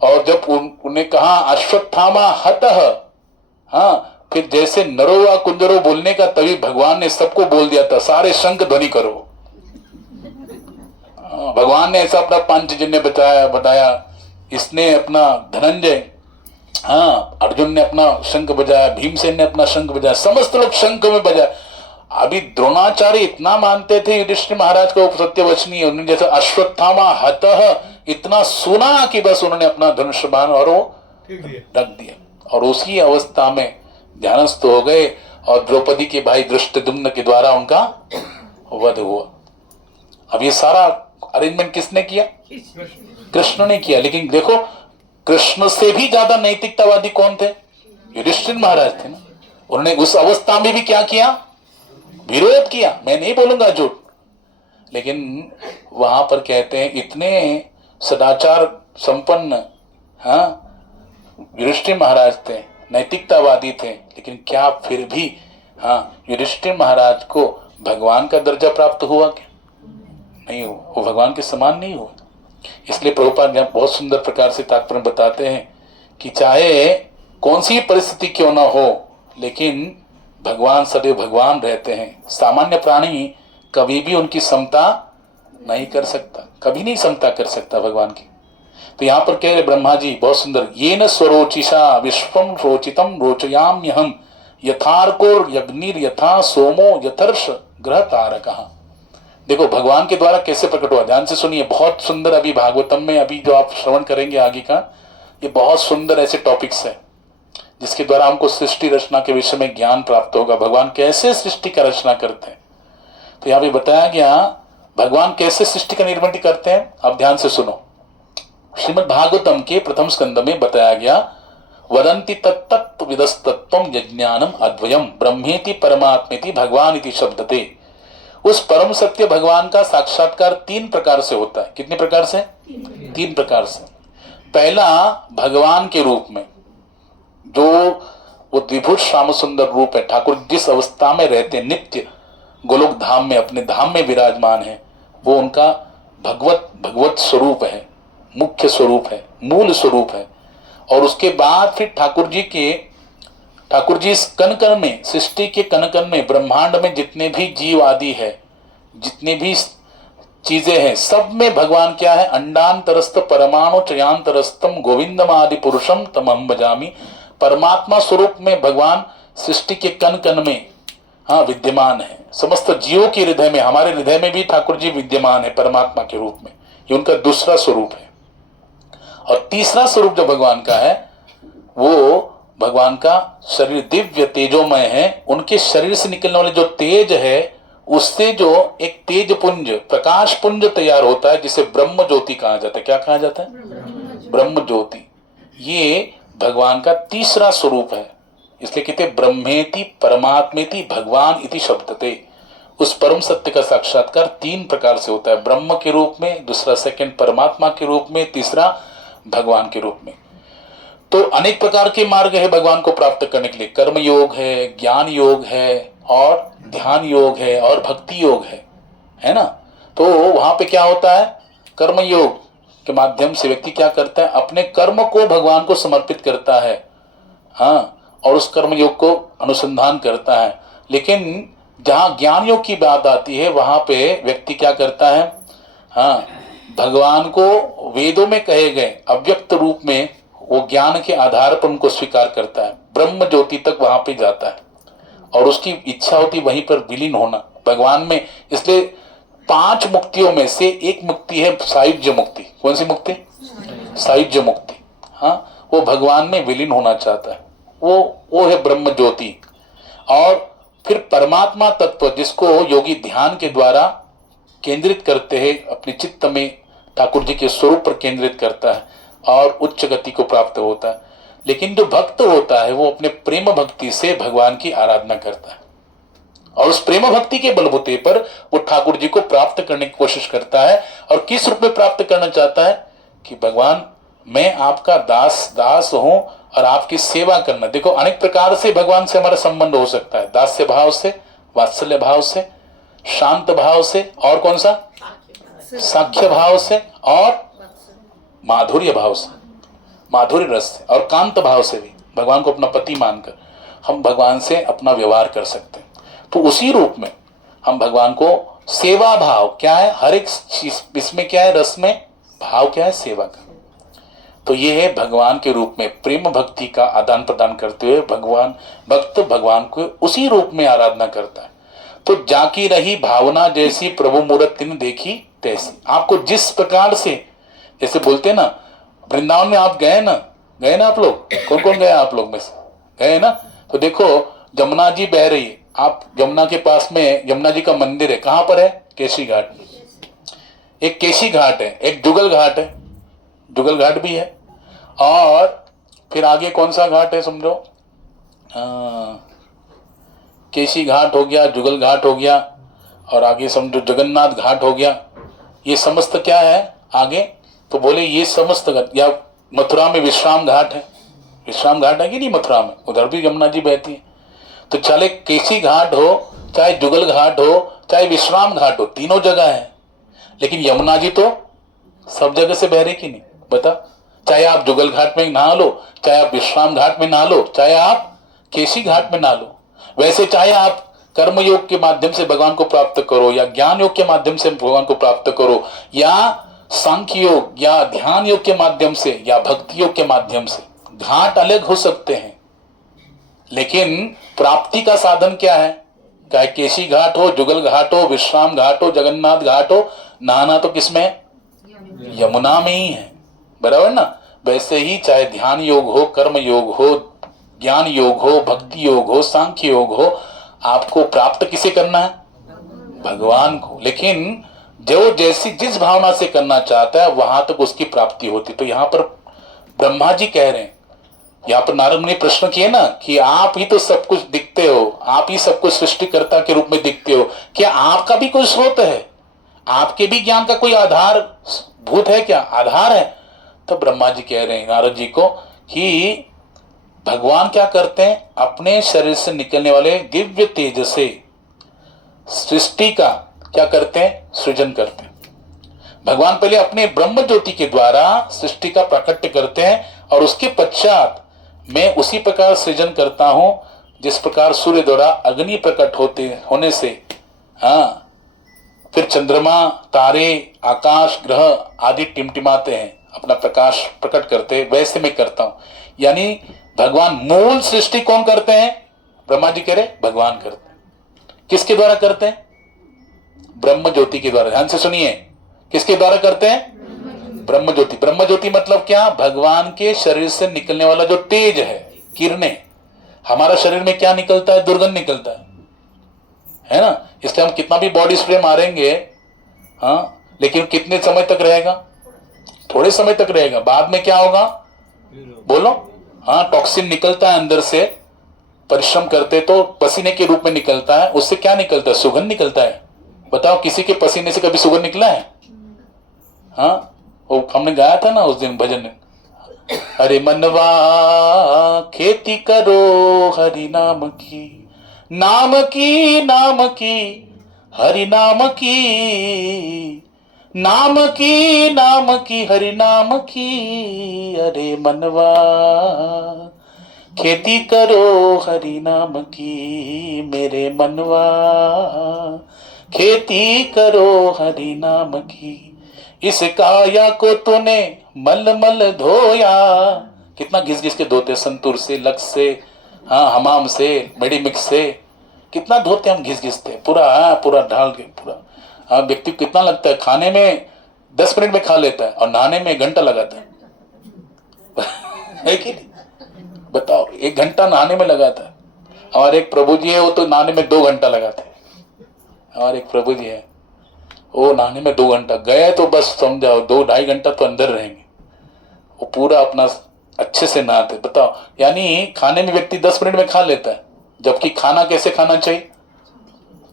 और जब उन्हें कहा अश्वत्थामा हतः, हाँ, फिर जैसे नरोवा कुंजरो बोलने का, तभी भगवान ने सबको बोल दिया था, सारे शंख ध्वनि करो। भगवान ने ऐसा अपना पांचजन्य बताया। इसने अपना धनंजय, हाँ, अर्जुन ने अपना शंख बजाया, भीमसेन ने अपना शंख बजाया, समस्त लोग शंख में बजाया। अभी द्रोणाचार्य इतना मानते थे युधिष्ठिर महाराज को सत्यवचनीय, उन्होंने जैसे अश्वत्थामा हतः इतना सुना कि बस उन्होंने अपना धनुष बाण और वो रख दिया, और उसी अवस्था में ध्यानस्थ हो गए। और द्रौपदी के भाई धृष्टद्युम्न के द्वारा उनका वध हुआ। अब ये सारा अरेंजमेंट किसने किया? कृष्ण ने किया। लेकिन देखो, कृष्ण से भी ज्यादा नैतिकतावादी कौन थे? युधिष्ठिर महाराज थे ना। उन्होंने उस अवस्था में भी क्या किया? विरोध किया। मैं नहीं बोलूंगा झूठ, लेकिन वहां पर कहते हैं इतने सदाचार संपन्न युधिष्ठिर महाराज थे, नैतिकतावादी थे, लेकिन क्या फिर भी युधिष्ठिर महाराज को भगवान का दर्जा प्राप्त हुआ? क्या नहीं हुआ? वो भगवान के समान नहीं हुआ। इसलिए प्रभुपाद यहाँ बहुत सुंदर प्रकार से तात्पर्य बताते हैं कि चाहे कौन सी परिस्थिति क्यों ना हो, लेकिन भगवान सदैव भगवान रहते हैं। सामान्य प्राणी कभी भी उनकी समता नहीं कर सकता, कभी नहीं समता कर सकता भगवान की। तो यहाँ पर कह रहे ब्रह्मा जी बहुत सुंदर, ये न स्वरोचिषा विश्वम रोचितम रोचयाम्यहम यथार्कोर यज्ञिर यथा सोमो यथर्ष ग्रह तारकः। देखो भगवान के द्वारा कैसे प्रकट हुआ, ध्यान से सुनिए। बहुत सुंदर, अभी भागवतम में अभी जो आप श्रवण करेंगे आगे का, ये बहुत सुंदर ऐसे टॉपिक्स है जिसके द्वारा हमको सृष्टि रचना के विषय में ज्ञान प्राप्त होगा। भगवान कैसे सृष्टि का रचना करते हैं, तो यहाँ पे बताया गया भगवान कैसे सृष्टि का निर्माण करते हैं। अब ध्यान से सुनो। श्रीमद् भागवतम के प्रथम स्कंद में बताया गया, वदन्ति तत्तत्व विदस्तत्वम यज्ञानम अद्वयम ब्रह्मेति परमात्मेति भगवान इति शब्दते। उस परम सत्य भगवान का साक्षात्कार तीन प्रकार से होता है। कितने प्रकार से? तीन प्रकार से। पहला भगवान के रूप में, जो वो द्विभुज श्याम सुंदर रूप है, ठाकुर जिस अवस्था में रहते नित्य गोलोक धाम में अपने धाम में विराजमान है, वो उनका भगवत स्वरूप है, मुख्य स्वरूप है, मूल स्वरूप है। और उसके बाद फिर ठाकुर जी इस कण कण में, सृष्टि के कण कण में, ब्रह्मांड में जितने भी जीव आदि है, जितने भी चीजें हैं, सब में भगवान क्या है, अंडांतरस्थ परमाणु त्रयांतरस्थम गोविंदम आदि पुरुषम तमहम भजामि। परमात्मा स्वरूप में भगवान सृष्टि के कण कण में हाँ विद्यमान है। समस्त जीवों के हृदय में, हमारे हृदय में भी ठाकुर जी विद्यमान है परमात्मा के रूप में। ये उनका दूसरा स्वरूप है। और तीसरा स्वरूप जो भगवान का है, वो भगवान का शरीर दिव्य तेजोमय है। उनके शरीर से निकलने वाले जो तेज है, उससे जो एक तेज पुंज, प्रकाश पुंज तैयार होता है, जिसे ब्रह्म ज्योति कहा जाता है। क्या कहा जाता है? ब्रह्म ज्योति। ये भगवान का तीसरा स्वरूप है। इसलिए कहते हैं ब्रह्मेति परमात्मेति भगवान इति शब्दते। उस परम सत्य का साक्षात्कार तीन प्रकार से होता है, ब्रह्म के रूप में, दूसरा सेकंड परमात्मा के रूप में, तीसरा भगवान के रूप में। तो अनेक प्रकार के मार्ग है भगवान को प्राप्त करने के लिए। कर्म योग है, ज्ञान योग है, और ध्यान योग है, और भक्ति योग है ना। तो वहां पे क्या होता है, कर्म योग के माध्यम से व्यक्ति क्या करता है, अपने कर्म को भगवान को समर्पित करता है, हाँ, और उस कर्म योग को अनुसंधान करता है। लेकिन जहां ज्ञान योग की बात आती है, वहां पे व्यक्ति क्या करता है, हाँ, भगवान को वेदों में कहे गए अव्यक्त रूप में वो ज्ञान के आधार पर उनको स्वीकार करता है, ब्रह्म ज्योति तक वहां पे जाता है, और उसकी इच्छा होती वहीं पर विलीन होना भगवान में। इसलिए 5 मुक्तियों में से एक मुक्ति है सायुज्य मुक्ति। कौन सी मुक्ति? सायुज्य मुक्ति। हाँ, वो भगवान में विलीन होना चाहता है, वो है ब्रह्म ज्योति। और फिर परमात्मा तत्व, जिसको योगी ध्यान के द्वारा केंद्रित करते हैं, अपने चित्त में ठाकुर जी के स्वरूप पर केंद्रित करता है और उच्च गति को प्राप्त होता है। लेकिन जो भक्त होता है, वो अपने प्रेम भक्ति से भगवान की आराधना करता है, और उस प्रेम भक्ति के बलबूते पर वो ठाकुर जी को प्राप्त करने की कोशिश करता है। और किस रूप में प्राप्त करना चाहता है कि भगवान मैं आपका दास हूं और आपकी सेवा करना। देखो, अनेक प्रकार से भगवान से हमारा संबंध हो सकता है, दास्य भाव से, वात्सल्य भाव से, शांत भाव से, और कौन सा, साख्य भाव से, और माधुर्य भाव से, माधुर्य रस से, और कांत भाव से भी भगवान को अपना पति मानकर हम भगवान से अपना व्यवहार कर सकते हैं। तो उसी रूप में हम भगवान को सेवा भाव, क्या है, हर एक चीज इसमें क्या है, रस में भाव क्या है, सेवा का। तो ये है भगवान के रूप में प्रेम भक्ति का आदान प्रदान करते हुए भक्त भगवान को उसी रूप में आराधना करता है। तो जाकी रही भावना जैसी प्रभु मूरत तिन देखी तैसी। आपको जिस प्रकार से, जैसे बोलते हैं ना, वृंदावन में आप गए ना आप लोग, कौन कौन गए आप लोग में से, गए ना? तो देखो, जमुना जी बह रही है, आप जमुना के पास में यमुना जी का मंदिर है, कहाँ पर है? केशी घाट। एक केशी घाट है, एक जुगल घाट है, जुगल घाट भी है, और फिर आगे कौन सा घाट है समझो, केशी घाट हो गया, जुगल घाट हो गया, और आगे समझो जगन्नाथ घाट हो गया। ये समस्त क्या है आगे? तो बोले ये समस्त, या मथुरा में विश्राम घाट है, विश्राम घाट है कि नहीं मथुरा में, उधर भी यमुना जी बहती है। तो चाहे केशी घाट हो, चाहे जुगल घाट हो, चाहे विश्राम घाट हो, तीनों जगह है। लेकिन यमुना जी तो सब जगह से बह रही कि नहीं, बता? चाहे आप जुगल घाट में नहा लो, चाहे आप विश्राम घाट में नहा लो, चाहे आप केशी घाट में नहा लो। वैसे चाहे आप कर्म योग के माध्यम से भगवान को प्राप्त करो, या ज्ञान योग के माध्यम से भगवान को प्राप्त करो, या सांख्य योग या ध्यान योग के माध्यम से, या भक्ति योग के माध्यम से, घाट अलग हो सकते हैं, लेकिन प्राप्ति का साधन क्या है? चाहे केशी घाट हो, जुगल घाट हो, विश्राम घाट हो, जगन्नाथ घाट हो, नहाना तो किसमें? यमुना में ही है, बराबर ना? वैसे ही चाहे ध्यान योग हो, कर्म योग हो, ज्ञान योग हो, भक्ति योग हो, सांख्य योग हो, आपको प्राप्त किसे करना है? भगवान को। लेकिन जो जैसी जिस भावना से करना चाहता है, वहां तक उसकी प्राप्ति होती। तो यहाँ पर ब्रह्मा जी कह रहे हैं, यहाँ पर नारद ने प्रश्न किए ना कि आप ही तो सब कुछ दिखते हो, आप ही सब कुछ सृष्टिकर्ता के रूप में दिखते हो, क्या आपका भी कोई स्रोत है? आपके भी ज्ञान का कोई आधार भूत है क्या, आधार है? तो ब्रह्मा जी कह रहे हैं नारद जी को कि भगवान क्या करते हैं, अपने शरीर से निकलने वाले दिव्य तेज से सृष्टि का क्या करते हैं, सृजन करते हैं। भगवान पहले अपने ब्रह्म ज्योति के द्वारा सृष्टि का प्राकट्य करते हैं और उसके पश्चात मैं उसी प्रकार सृजन करता हूं जिस प्रकार सूर्य द्वारा अग्नि प्रकट होने से फिर चंद्रमा, तारे, आकाश, ग्रह आदि टिमटिमाते हैं, अपना प्रकाश प्रकट करते हैं, वैसे मैं करता हूं। यानी भगवान मूल सृष्टि कौन करते हैं, ब्रह्मा जी कह रहे भगवान करते हैं। किसके द्वारा करते हैं, ब्रह्म ज्योति के द्वारा। ध्यान से सुनिए, किसके द्वारा करते हैं, ब्रह्म ज्योति। ब्रह्म ज्योति मतलब क्या, भगवान के शरीर से निकलने वाला जो तेज है, किरणें। हमारा शरीर में क्या निकलता है, दुर्गंध निकलता है ना, इसलिए हम कितना भी बॉडी स्प्रे मारेंगे लेकिन कितने समय तक रहेगा, थोड़े समय तक रहेगा, बाद में क्या होगा, बोलो। टॉक्सिन निकलता है अंदर से, परिश्रम करते तो पसीने के रूप में निकलता है, उससे क्या निकलता है, सुगंध निकलता है। बताओ किसी के पसीने से कभी सुगंध निकला है? वो हमने गाया था ना उस दिन भजन में, अरे मनवा खेती करो हरि नाम की, नाम की नाम की हरि नाम की, नाम की नाम की हरि नाम की, अरे मनवा खेती करो हरि नाम की, मेरे मनवा खेती करो हरि नाम की। इस काया को तूने मल मल धोया, कितना घिस घिस के धोते, संतूर से, लक्स से, हमाम से, मेडिमिक्स से, कितना धोते हम, घिस घिसते पूरा, पूरा ढाल के पूरा। व्यक्ति को कितना लगता है, खाने में 10 मिनट में खा लेता है और नहाने में 1 घंटा लगाता है कि नहीं? बताओ, 1 घंटा नहाने में लगाता है। और एक प्रभु जी है, वो तो नहाने में 2 घंटा लगाते हैं। और एक प्रभु जी है, वो नहाने में 2 घंटा गए तो बस समझाओ 2-2.5 घंटा तो अंदर रहेंगे, वो पूरा अपना अच्छे से नहाते। बताओ, यानी खाने में व्यक्ति 10 मिनट में खा लेता है, जबकि खाना कैसे खाना चाहिए,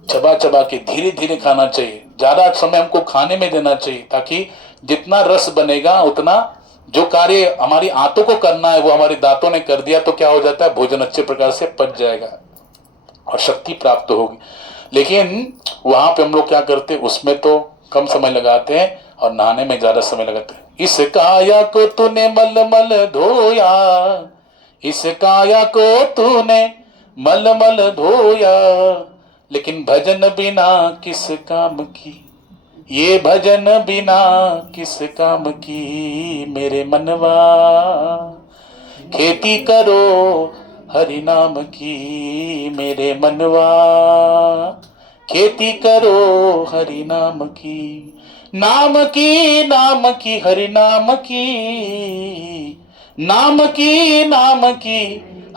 चबा चबा के धीरे धीरे खाना चाहिए। ज्यादा समय हमको खाने में देना चाहिए, ताकि जितना रस बनेगा उतना जो कार्य हमारी आंतों को करना है वो हमारे दांतों ने कर दिया, तो क्या हो जाता है, भोजन अच्छे प्रकार से पच जाएगा और शक्ति प्राप्त होगी। लेकिन वहां पे हम लोग क्या करते हैं, उसमें तो कम समय लगाते हैं और नहाने में ज्यादा समय लगाते हैं। इस काया को तूने मल मल धोया, इस काया को तूने मल मल धोया, लेकिन भजन बिना किस काम की, ये भजन बिना किस काम की, मेरे मनवा खेती करो हरि नाम की, मेरे मनवा खेती करो हरि नाम की, नाम की हरि नाम की, नाम की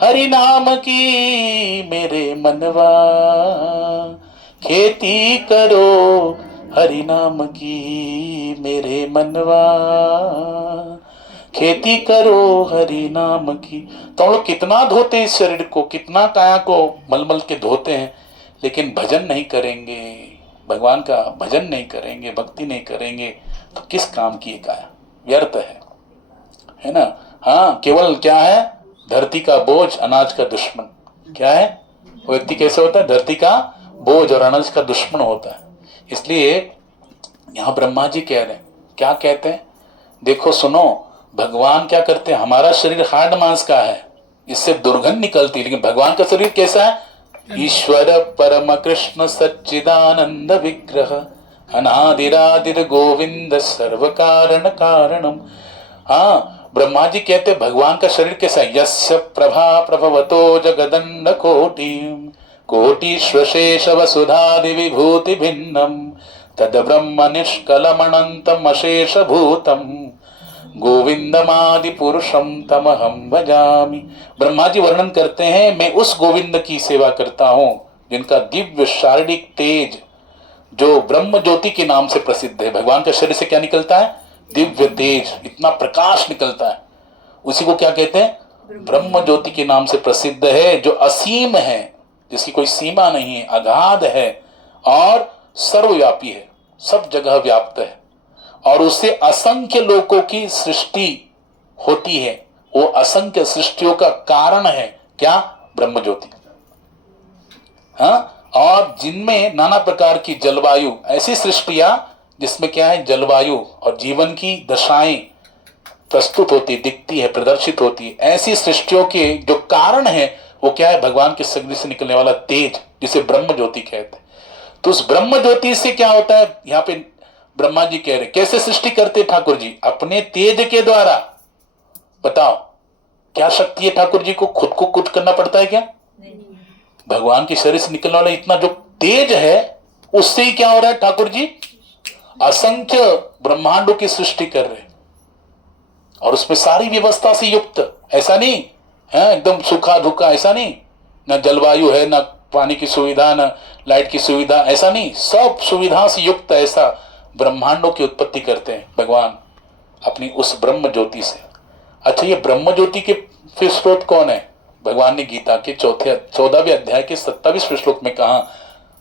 हरि नाम की, मेरे मनवा खेती करो हरि नाम की, मेरे मनवा खेती करो हरि नाम की। तो हम लोग कितना धोते इस शरीर को, कितना काया को मलमल के धोते हैं, लेकिन भजन नहीं करेंगे, भगवान का भजन नहीं करेंगे, भक्ति नहीं करेंगे, तो किस काम की काया, व्यर्थ है ना। केवल क्या है, धरती का बोझ, अनाज का दुश्मन। क्या है वो व्यक्ति, कैसे होता है, धरती का बोझ और अनाज का दुश्मन होता है। इसलिए यहां ब्रह्मा जी कह रहे हैं, क्या कहते हैं, देखो सुनो, भगवान क्या करते हैं, हमारा शरीर हार्ड मांस का है, इससे दुर्गंध निकलती है, लेकिन भगवान का शरीर कैसा है, ईश्वर परम कृष्ण सच्चिदानंद विग्रह, अनादिरादिर गोविंद सर्व कारण कारणम। ब्रह्मा जी कहते भगवान का शरीर कैसा है, यस्य प्रभा प्रभवतो जगदंड कोटिश्वशेष वसुधादि विभूति भिन्नम, तद ब्रह्म निष्कलमनंतम अशेष भूतम, गोविंदमादि पुरुषम तमहम भजामि। ब्रह्मा जी वर्णन करते हैं, मैं उस गोविंद की सेवा करता हूं जिनका दिव्य शारीरिक तेज जो ब्रह्म ज्योति के नाम से प्रसिद्ध है। भगवान का शरीर से क्या निकलता है, दिव्य तेज, इतना प्रकाश निकलता है, उसी को क्या कहते हैं, ब्रह्म ज्योति के नाम से प्रसिद्ध है, जो असीम है, जिसकी कोई सीमा नहीं है, अगाध है और सर्वव्यापी है, सब जगह व्याप्त है, और उससे असंख्य लोगों की सृष्टि होती है, वो असंख्य सृष्टियों का कारण है। क्या? ब्रह्म ज्योति। हाँ, और जिनमें नाना प्रकार की जलवायु, ऐसी सृष्टियां जिसमें क्या है, जलवायु और जीवन की दशाएं प्रस्तुत होती, दिखती है, प्रदर्शित होती है, ऐसी सृष्टियों के जो कारण है वो क्या है, भगवान के सगने से निकलने वाला तेज, जिसे ब्रह्म ज्योति कहते हैं। तो उस ब्रह्म ज्योति से क्या होता है, यहाँ पे ब्रह्मा जी कह रहे कैसे सृष्टि करते ठाकुर जी, अपने तेज के द्वारा। बताओ क्या शक्ति है ठाकुर जी को, खुद को कुछ करना पड़ता है क्या? भगवान के शरीर से निकलने वाला इतना जो तेज है, उससे ही क्या हो रहा है, ठाकुर जी असंख्य ब्रह्मांडों की सृष्टि कर रहे हैं, और उसमें सारी व्यवस्था से युक्त। ऐसा नहीं है एकदम सूखा धुका, ऐसा नहीं, ना जलवायु है, ना पानी की सुविधा, ना लाइट की सुविधा, ऐसा नहीं, सब सुविधा से युक्त ऐसा ब्रह्मांडों की उत्पत्ति करते हैं भगवान अपनी उस ब्रह्म ज्योति से। अच्छा, ये ब्रह्म ज्योति के फिर स्रोत कौन है? भगवान ने गीता के 14वें अध्याय के 27वें श्लोक में कहा,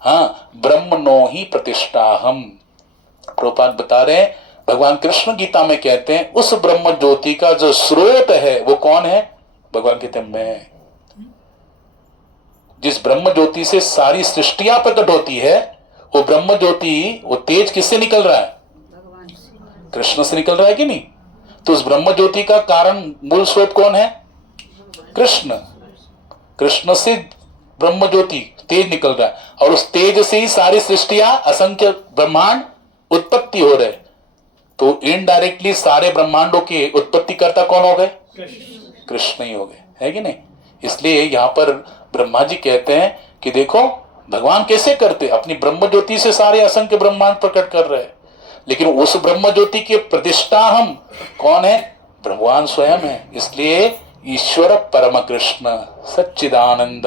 हाँ, ब्रह्मणो ही प्रतिष्ठाहम। प्रभुपाद बता रहे हैं, भगवान कृष्ण गीता में कहते हैं उस ब्रह्म ज्योति का जो स्रोत है वो कौन है? भगवान कहते हैं मैं। जिस ब्रह्म ज्योति से सारी सृष्टियां प्रकट होती है, वो ब्रह्म ज्योति, वो तेज किससे निकल रहा है? कृष्ण से निकल रहा है कि नहीं? तो उस ब्रह्म ज्योति का कारण, मूल स्रोत कौन है? कृष्ण। कृष्ण से ब्रह्म ज्योति तेज निकल रहा है, और उस तेज से ही सारी सृष्टियां, असंख्य ब्रह्मांड उत्पत्ति हो रहे। तो इनडायरेक्टली सारे ब्रह्मांडों के उत्पत्तिकर्ता कौन हो गए? कृष्ण ही हो गए, है कि नहीं? इसलिए यहां पर ब्रह्मा जी कहते हैं कि देखो भगवान कैसे करते, अपनी ब्रह्म ज्योति से सारे असंख्य ब्रह्मांड प्रकट कर रहे हैं, लेकिन उस ब्रह्म ज्योति की प्रतिष्ठा हम कौन है? भगवान स्वयं है। इसलिए ईश्वर परम कृष्ण सच्चिदानंद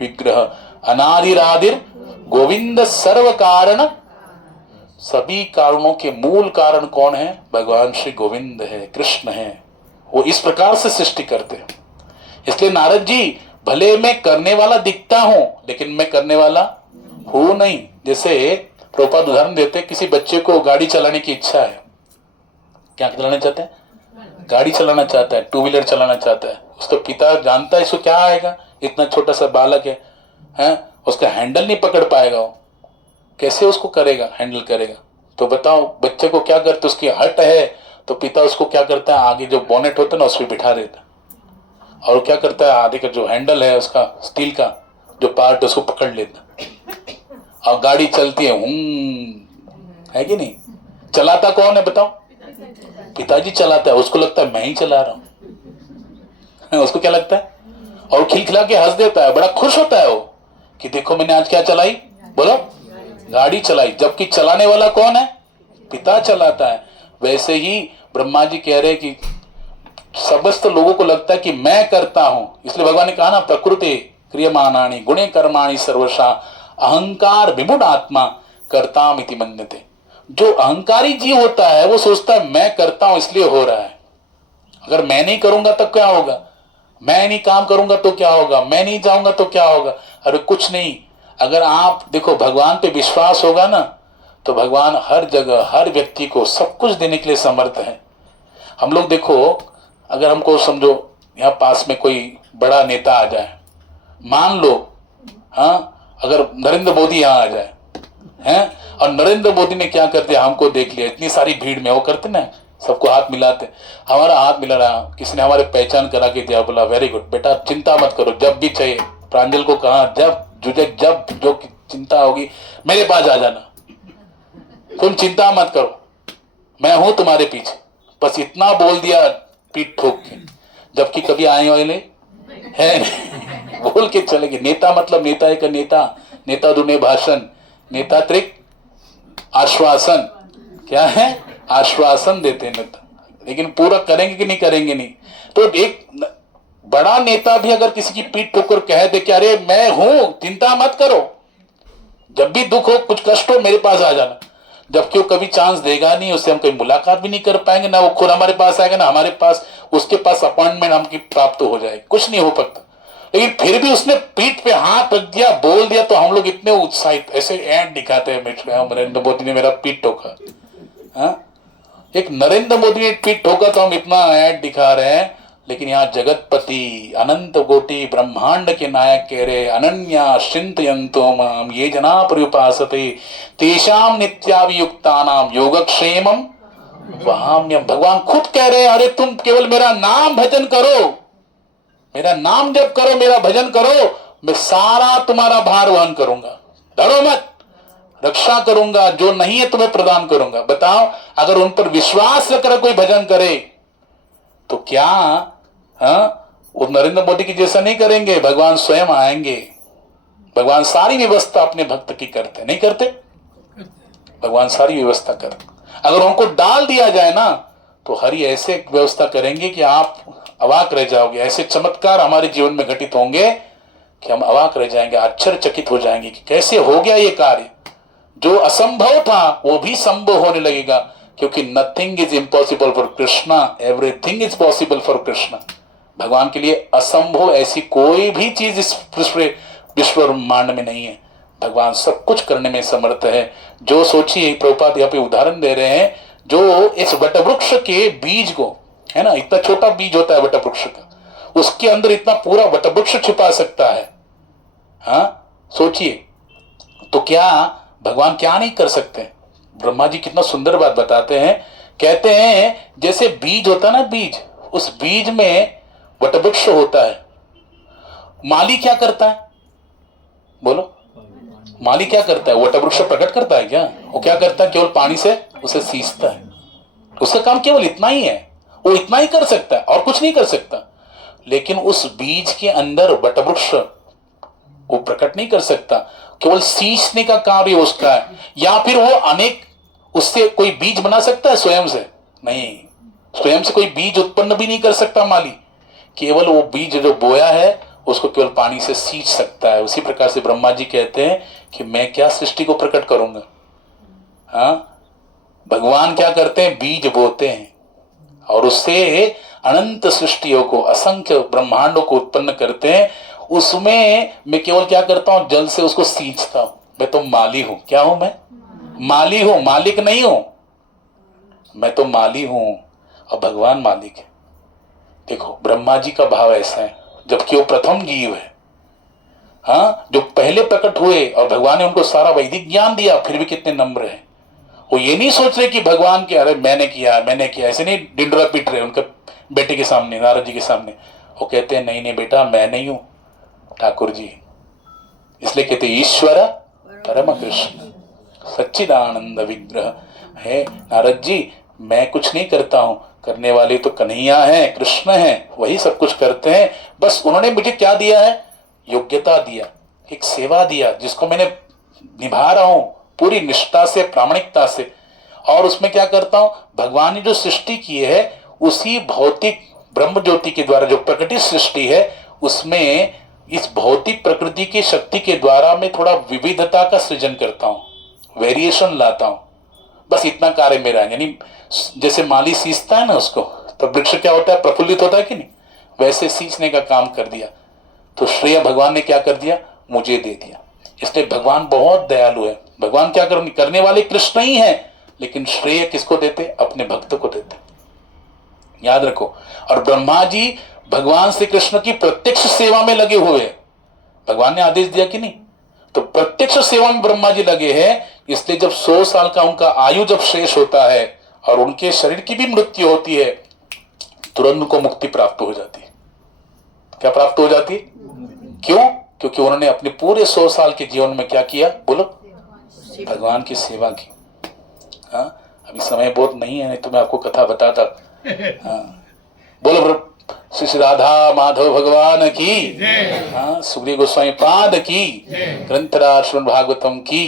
विग्रह अनादिरादिर गोविंद सर्व कारण, सभी कारणों के मूल कारण कौन है? भगवान श्री गोविंद है, कृष्ण है। वो इस प्रकार से सृष्टि करते हैं। इसलिए नारद जी, भले मैं करने वाला दिखता हूं, लेकिन मैं करने वाला हूं नहीं। जैसे प्रभुपाद उदाहरण देते हैं, किसी बच्चे को गाड़ी चलाने की इच्छा है, क्या चलाना चाहते हैं? गाड़ी चलाना चाहता है, टू व्हीलर चलाना चाहता है। उसका पिता जानता है इसको क्या आएगा, इतना छोटा सा बालक है, उसका हैंडल नहीं पकड़ पाएगा, वो कैसे उसको करेगा, हैंडल करेगा? तो बताओ बच्चे को क्या करते, उसकी हट है तो पिता उसको क्या करता है, आगे जो बोनेट होता है ना उस पर बिठा देता है, और क्या करता है, आगे का जो हैंडल है उसका स्टील का जो पार्ट है उसको पकड़ लेता, और गाड़ी चलती है कि नहीं? चलाता कौन है बताओ? पिताजी चलाता है। उसको लगता है मैं ही चला रहा हूं, उसको क्या लगता है? और खिलखिला के हंस देता है, बड़ा खुश होता है वो कि देखो मैंने आज क्या चलाई, बोलो, गाड़ी चलाई। जबकि चलाने वाला कौन है? पिता चलाता है। वैसे ही ब्रह्मा जी कह रहे कि समस्त लोगों को लगता है कि मैं करता हूं, इसलिए भगवान ने कहा ना, प्रकृति क्रियमाणानि गुणे कर्माणि सर्वशा अहंकार विमूढ़ आत्मा कर्तामिति मन्यते। जो अहंकारी जीव होता है वो सोचता है मैं करता हूं इसलिए हो रहा है, अगर मैं नहीं करूंगा तो क्या होगा, मैं नहीं काम करूंगा तो क्या होगा, मैं नहीं जाऊंगा तो क्या होगा। अरे कुछ नहीं, अगर आप देखो भगवान पे विश्वास होगा ना, तो भगवान हर जगह हर व्यक्ति को सब कुछ देने के लिए समर्थ है। हम लोग देखो, अगर हमको समझो यहाँ पास में कोई बड़ा नेता आ जाए, मान लो, हाँ, अगर नरेंद्र मोदी यहाँ आ जाए हैं, और नरेंद्र मोदी ने क्या करते, हमको देख लिया इतनी सारी भीड़ में, वो करते ना, सबको हाथ मिलाते, हमारा हाथ मिला रहा, किसी ने हमारे पहचान करा के दिया, बोला वेरी गुड बेटा, चिंता मत करो, जब भी चाहिए, प्रांजल को कहा जब जो चिंता होगी मेरे पास आ जाना, तुम चिंता मत करो, मैं हूं तुम्हारे पीछे, बस इतना बोल दिया पीठ ठोक के। जबकि कभी आए वाले है बोल के चले गए। नेता मतलब नेता एक नेता, नेता दुने भाषण, नेता त्रिक आश्वासन, क्या है, आश्वासन देते हैं नेता, लेकिन पूरा करेंगे कि नहीं करेंगे नहीं। तो एक बड़ा नेता भी अगर किसी की पीठ ठोकर कह दे कि अरे मैं हूं, चिंता मत करो, जब भी दुख हो कुछ कष्ट हो मेरे पास आ जाना, जबकि वो कभी चांस देगा नहीं, उससे हम कभी मुलाकात भी नहीं कर पाएंगे, ना वो खुद हमारे पास आएगा, ना हमारे पास उसके पास अपॉइंटमेंट हमकी प्राप्त हो जाएगी, कुछ नहीं हो सकता। लेकिन फिर भी उसने पीठ पे हाथ रख दिया, बोल दिया, तो हम लोग इतने उत्साहित, ऐसे ऐड दिखाते हैं, नरेंद्र मोदी ने मेरा पीठ ठोका, हाँ? एक नरेंद्र मोदी ने पीठ ठोका तो हम इतना ऐड दिखा रहे हैं, लेकिन यहाँ जगतपति अनंत कोटि ब्रह्मांड के नायक कह रहे अनन्या चिंतयन्तो माम ये जना पर्युपासते तेषाम नित्याभियुक्तानाम योगक्षेमम वहाम्यहम्। भगवान खुद कह रहे हैं अरे तुम केवल मेरा नाम भजन करो, मेरा नाम जप करो, मेरा भजन करो, मैं सारा तुम्हारा भार वहन करूंगा, डरो मत, रक्षा करूंगा, जो नहीं है तुम्हें प्रदान करूंगा। बताओ अगर उन पर विश्वास रखकर कोई भजन करे तो क्या वो नरेंद्र मोदी की जैसा नहीं करेंगे, भगवान स्वयं आएंगे। भगवान सारी व्यवस्था अपने भक्त की करते, नहीं करते? भगवान सारी व्यवस्था करते। अगर उनको डाल दिया जाए ना तो हरि ऐसे व्यवस्था करेंगे कि आप अवाक रह जाओगे। ऐसे चमत्कार हमारे जीवन में घटित होंगे कि हम अवाक रह जाएंगे, आश्चर्यचकित हो जाएंगे कि कैसे हो गया ये कार्य। जो असंभव था वो भी संभव होने लगेगा, क्योंकि nothing is impossible for Krishna, everything is possible for Krishna. भगवान के लिए असंभव ऐसी कोई भी चीज इस विश्व ब्रह्मांड में नहीं है। भगवान सब कुछ करने में समर्थ है। जो सोचिए, प्रभुपाद यहाँ पे उदाहरण दे रहे हैं, जो इस वटवृक्ष के बीज को, है ना, इतना छोटा बीज होता है वटवृक्ष का, उसके अंदर इतना पूरा वटवृक्ष छिपा सकता है। हाँ सोचिए, तो क्या भगवान क्या नहीं कर सकते? ब्रह्मा जी कितना सुंदर बात बताते हैं, कहते हैं जैसे बीज होता है ना, बीज, उस बीज में वटवृक्ष होता है। माली क्या करता है? बोलो, माली क्या करता है? वटवृक्ष प्रकट करता है क्या? वो क्या करता है? केवल पानी से उसे सींचता है। उसका काम केवल इतना ही है, वो इतना ही कर सकता है और कुछ नहीं कर सकता। लेकिन उस बीज के अंदर वटवृक्ष वो प्रकट नहीं कर सकता, केवल सींचने का कार्य उसका है। या फिर वो अनेक, उससे कोई बीज बना सकता है स्वयं से? नहीं, स्वयं से कोई बीज उत्पन्न भी नहीं कर सकता माली। केवल वो बीज जो बोया है उसको केवल पानी से सींच सकता है। उसी प्रकार से ब्रह्मा जी कहते हैं कि मैं क्या सृष्टि को प्रकट करूंगा। हाँ, भगवान क्या करते हैं? बीज बोते हैं और उससे अनंत सृष्टियों को, असंख्य ब्रह्मांडों को उत्पन्न करते हैं। उसमें मैं केवल क्या करता हूं? जल से उसको सींचता हूं। मैं तो माली हूं। क्या हूं मैं? माली हूं, मालिक नहीं हूं। मैं तो माली हूं और भगवान मालिक है। देखो ब्रह्मा जी का भाव ऐसा है, जबकि वो प्रथम जीव है, हाँ, जो पहले प्रकट हुए और भगवान ने उनको सारा वैदिक ज्ञान दिया, फिर भी कितने नम्र हैं। वो ये नहीं सोच रहे कि भगवान के अरे मैंने किया, ऐसे नहीं डिंडोरा पीट रहे उनके बेटे के सामने, नारद जी के सामने। वो कहते हैं नहीं नहीं बेटा, मैं नहीं हूं, ठाकुर जी। इसलिए कहते ईश्वर परम कृष्ण सच्चिदानंद विग्रह है। नारद जी मैं कुछ नहीं करता हूं, करने वाले तो कन्हैया हैं, कृष्ण हैं, वही सब कुछ करते हैं। बस उन्होंने मुझे क्या दिया है? योग्यता दिया, एक सेवा दिया, जिसको मैंने निभा रहा हूं पूरी निष्ठा से, प्रामाणिकता से। और उसमें क्या करता हूं? भगवान ने जो सृष्टि की है उसी भौतिक ब्रह्म ज्योति के द्वारा जो प्रकृति सृष्टि है, उसमें इस भौतिक प्रकृति की शक्ति के द्वारा मैं थोड़ा विविधता का सृजन करता हूं, वेरिएशन लाता हूं। बस इतना कार्य मेरा है। यानी जैसे माली सींचता है ना उसको, तो वृक्ष क्या होता है? प्रफुल्लित होता है कि नहीं? वैसे सींचने का काम कर दिया। तो श्रेय भगवान ने क्या कर दिया? मुझे दे दिया। इसलिए भगवान बहुत दयालु है। भगवान क्या करने वाले कृष्ण ही है, लेकिन श्रेय किसको देते? अपने भक्त को देते। याद रखो। और ब्रह्मा जी भगवान श्री कृष्ण की प्रत्यक्ष सेवा में लगे हुए हैं। भगवान ने आदेश दिया कि नहीं? तो प्रत्यक्ष सेवा में ब्रह्मा जी लगे हैं। इसलिए जब 100 साल का उनका आयु जब शेष होता है और उनके शरीर की भी मृत्यु होती है, तुरंत उनको मुक्ति प्राप्त हो जाती है। क्या प्राप्त हो जाती है? क्यों? क्योंकि उन्होंने अपने पूरे 100 साल के जीवन में क्या किया? बोलो, भगवान की सेवा की। हाँ, अभी समय बहुत नहीं है, नहीं तो मैं आपको कथा बताता। हाँ, बोलो श्री राधा माधव भगवान की, हाँ, सुग्रीव गोस्वामी पाद की, ग्रंथराज श्रीमद् भागवतम की।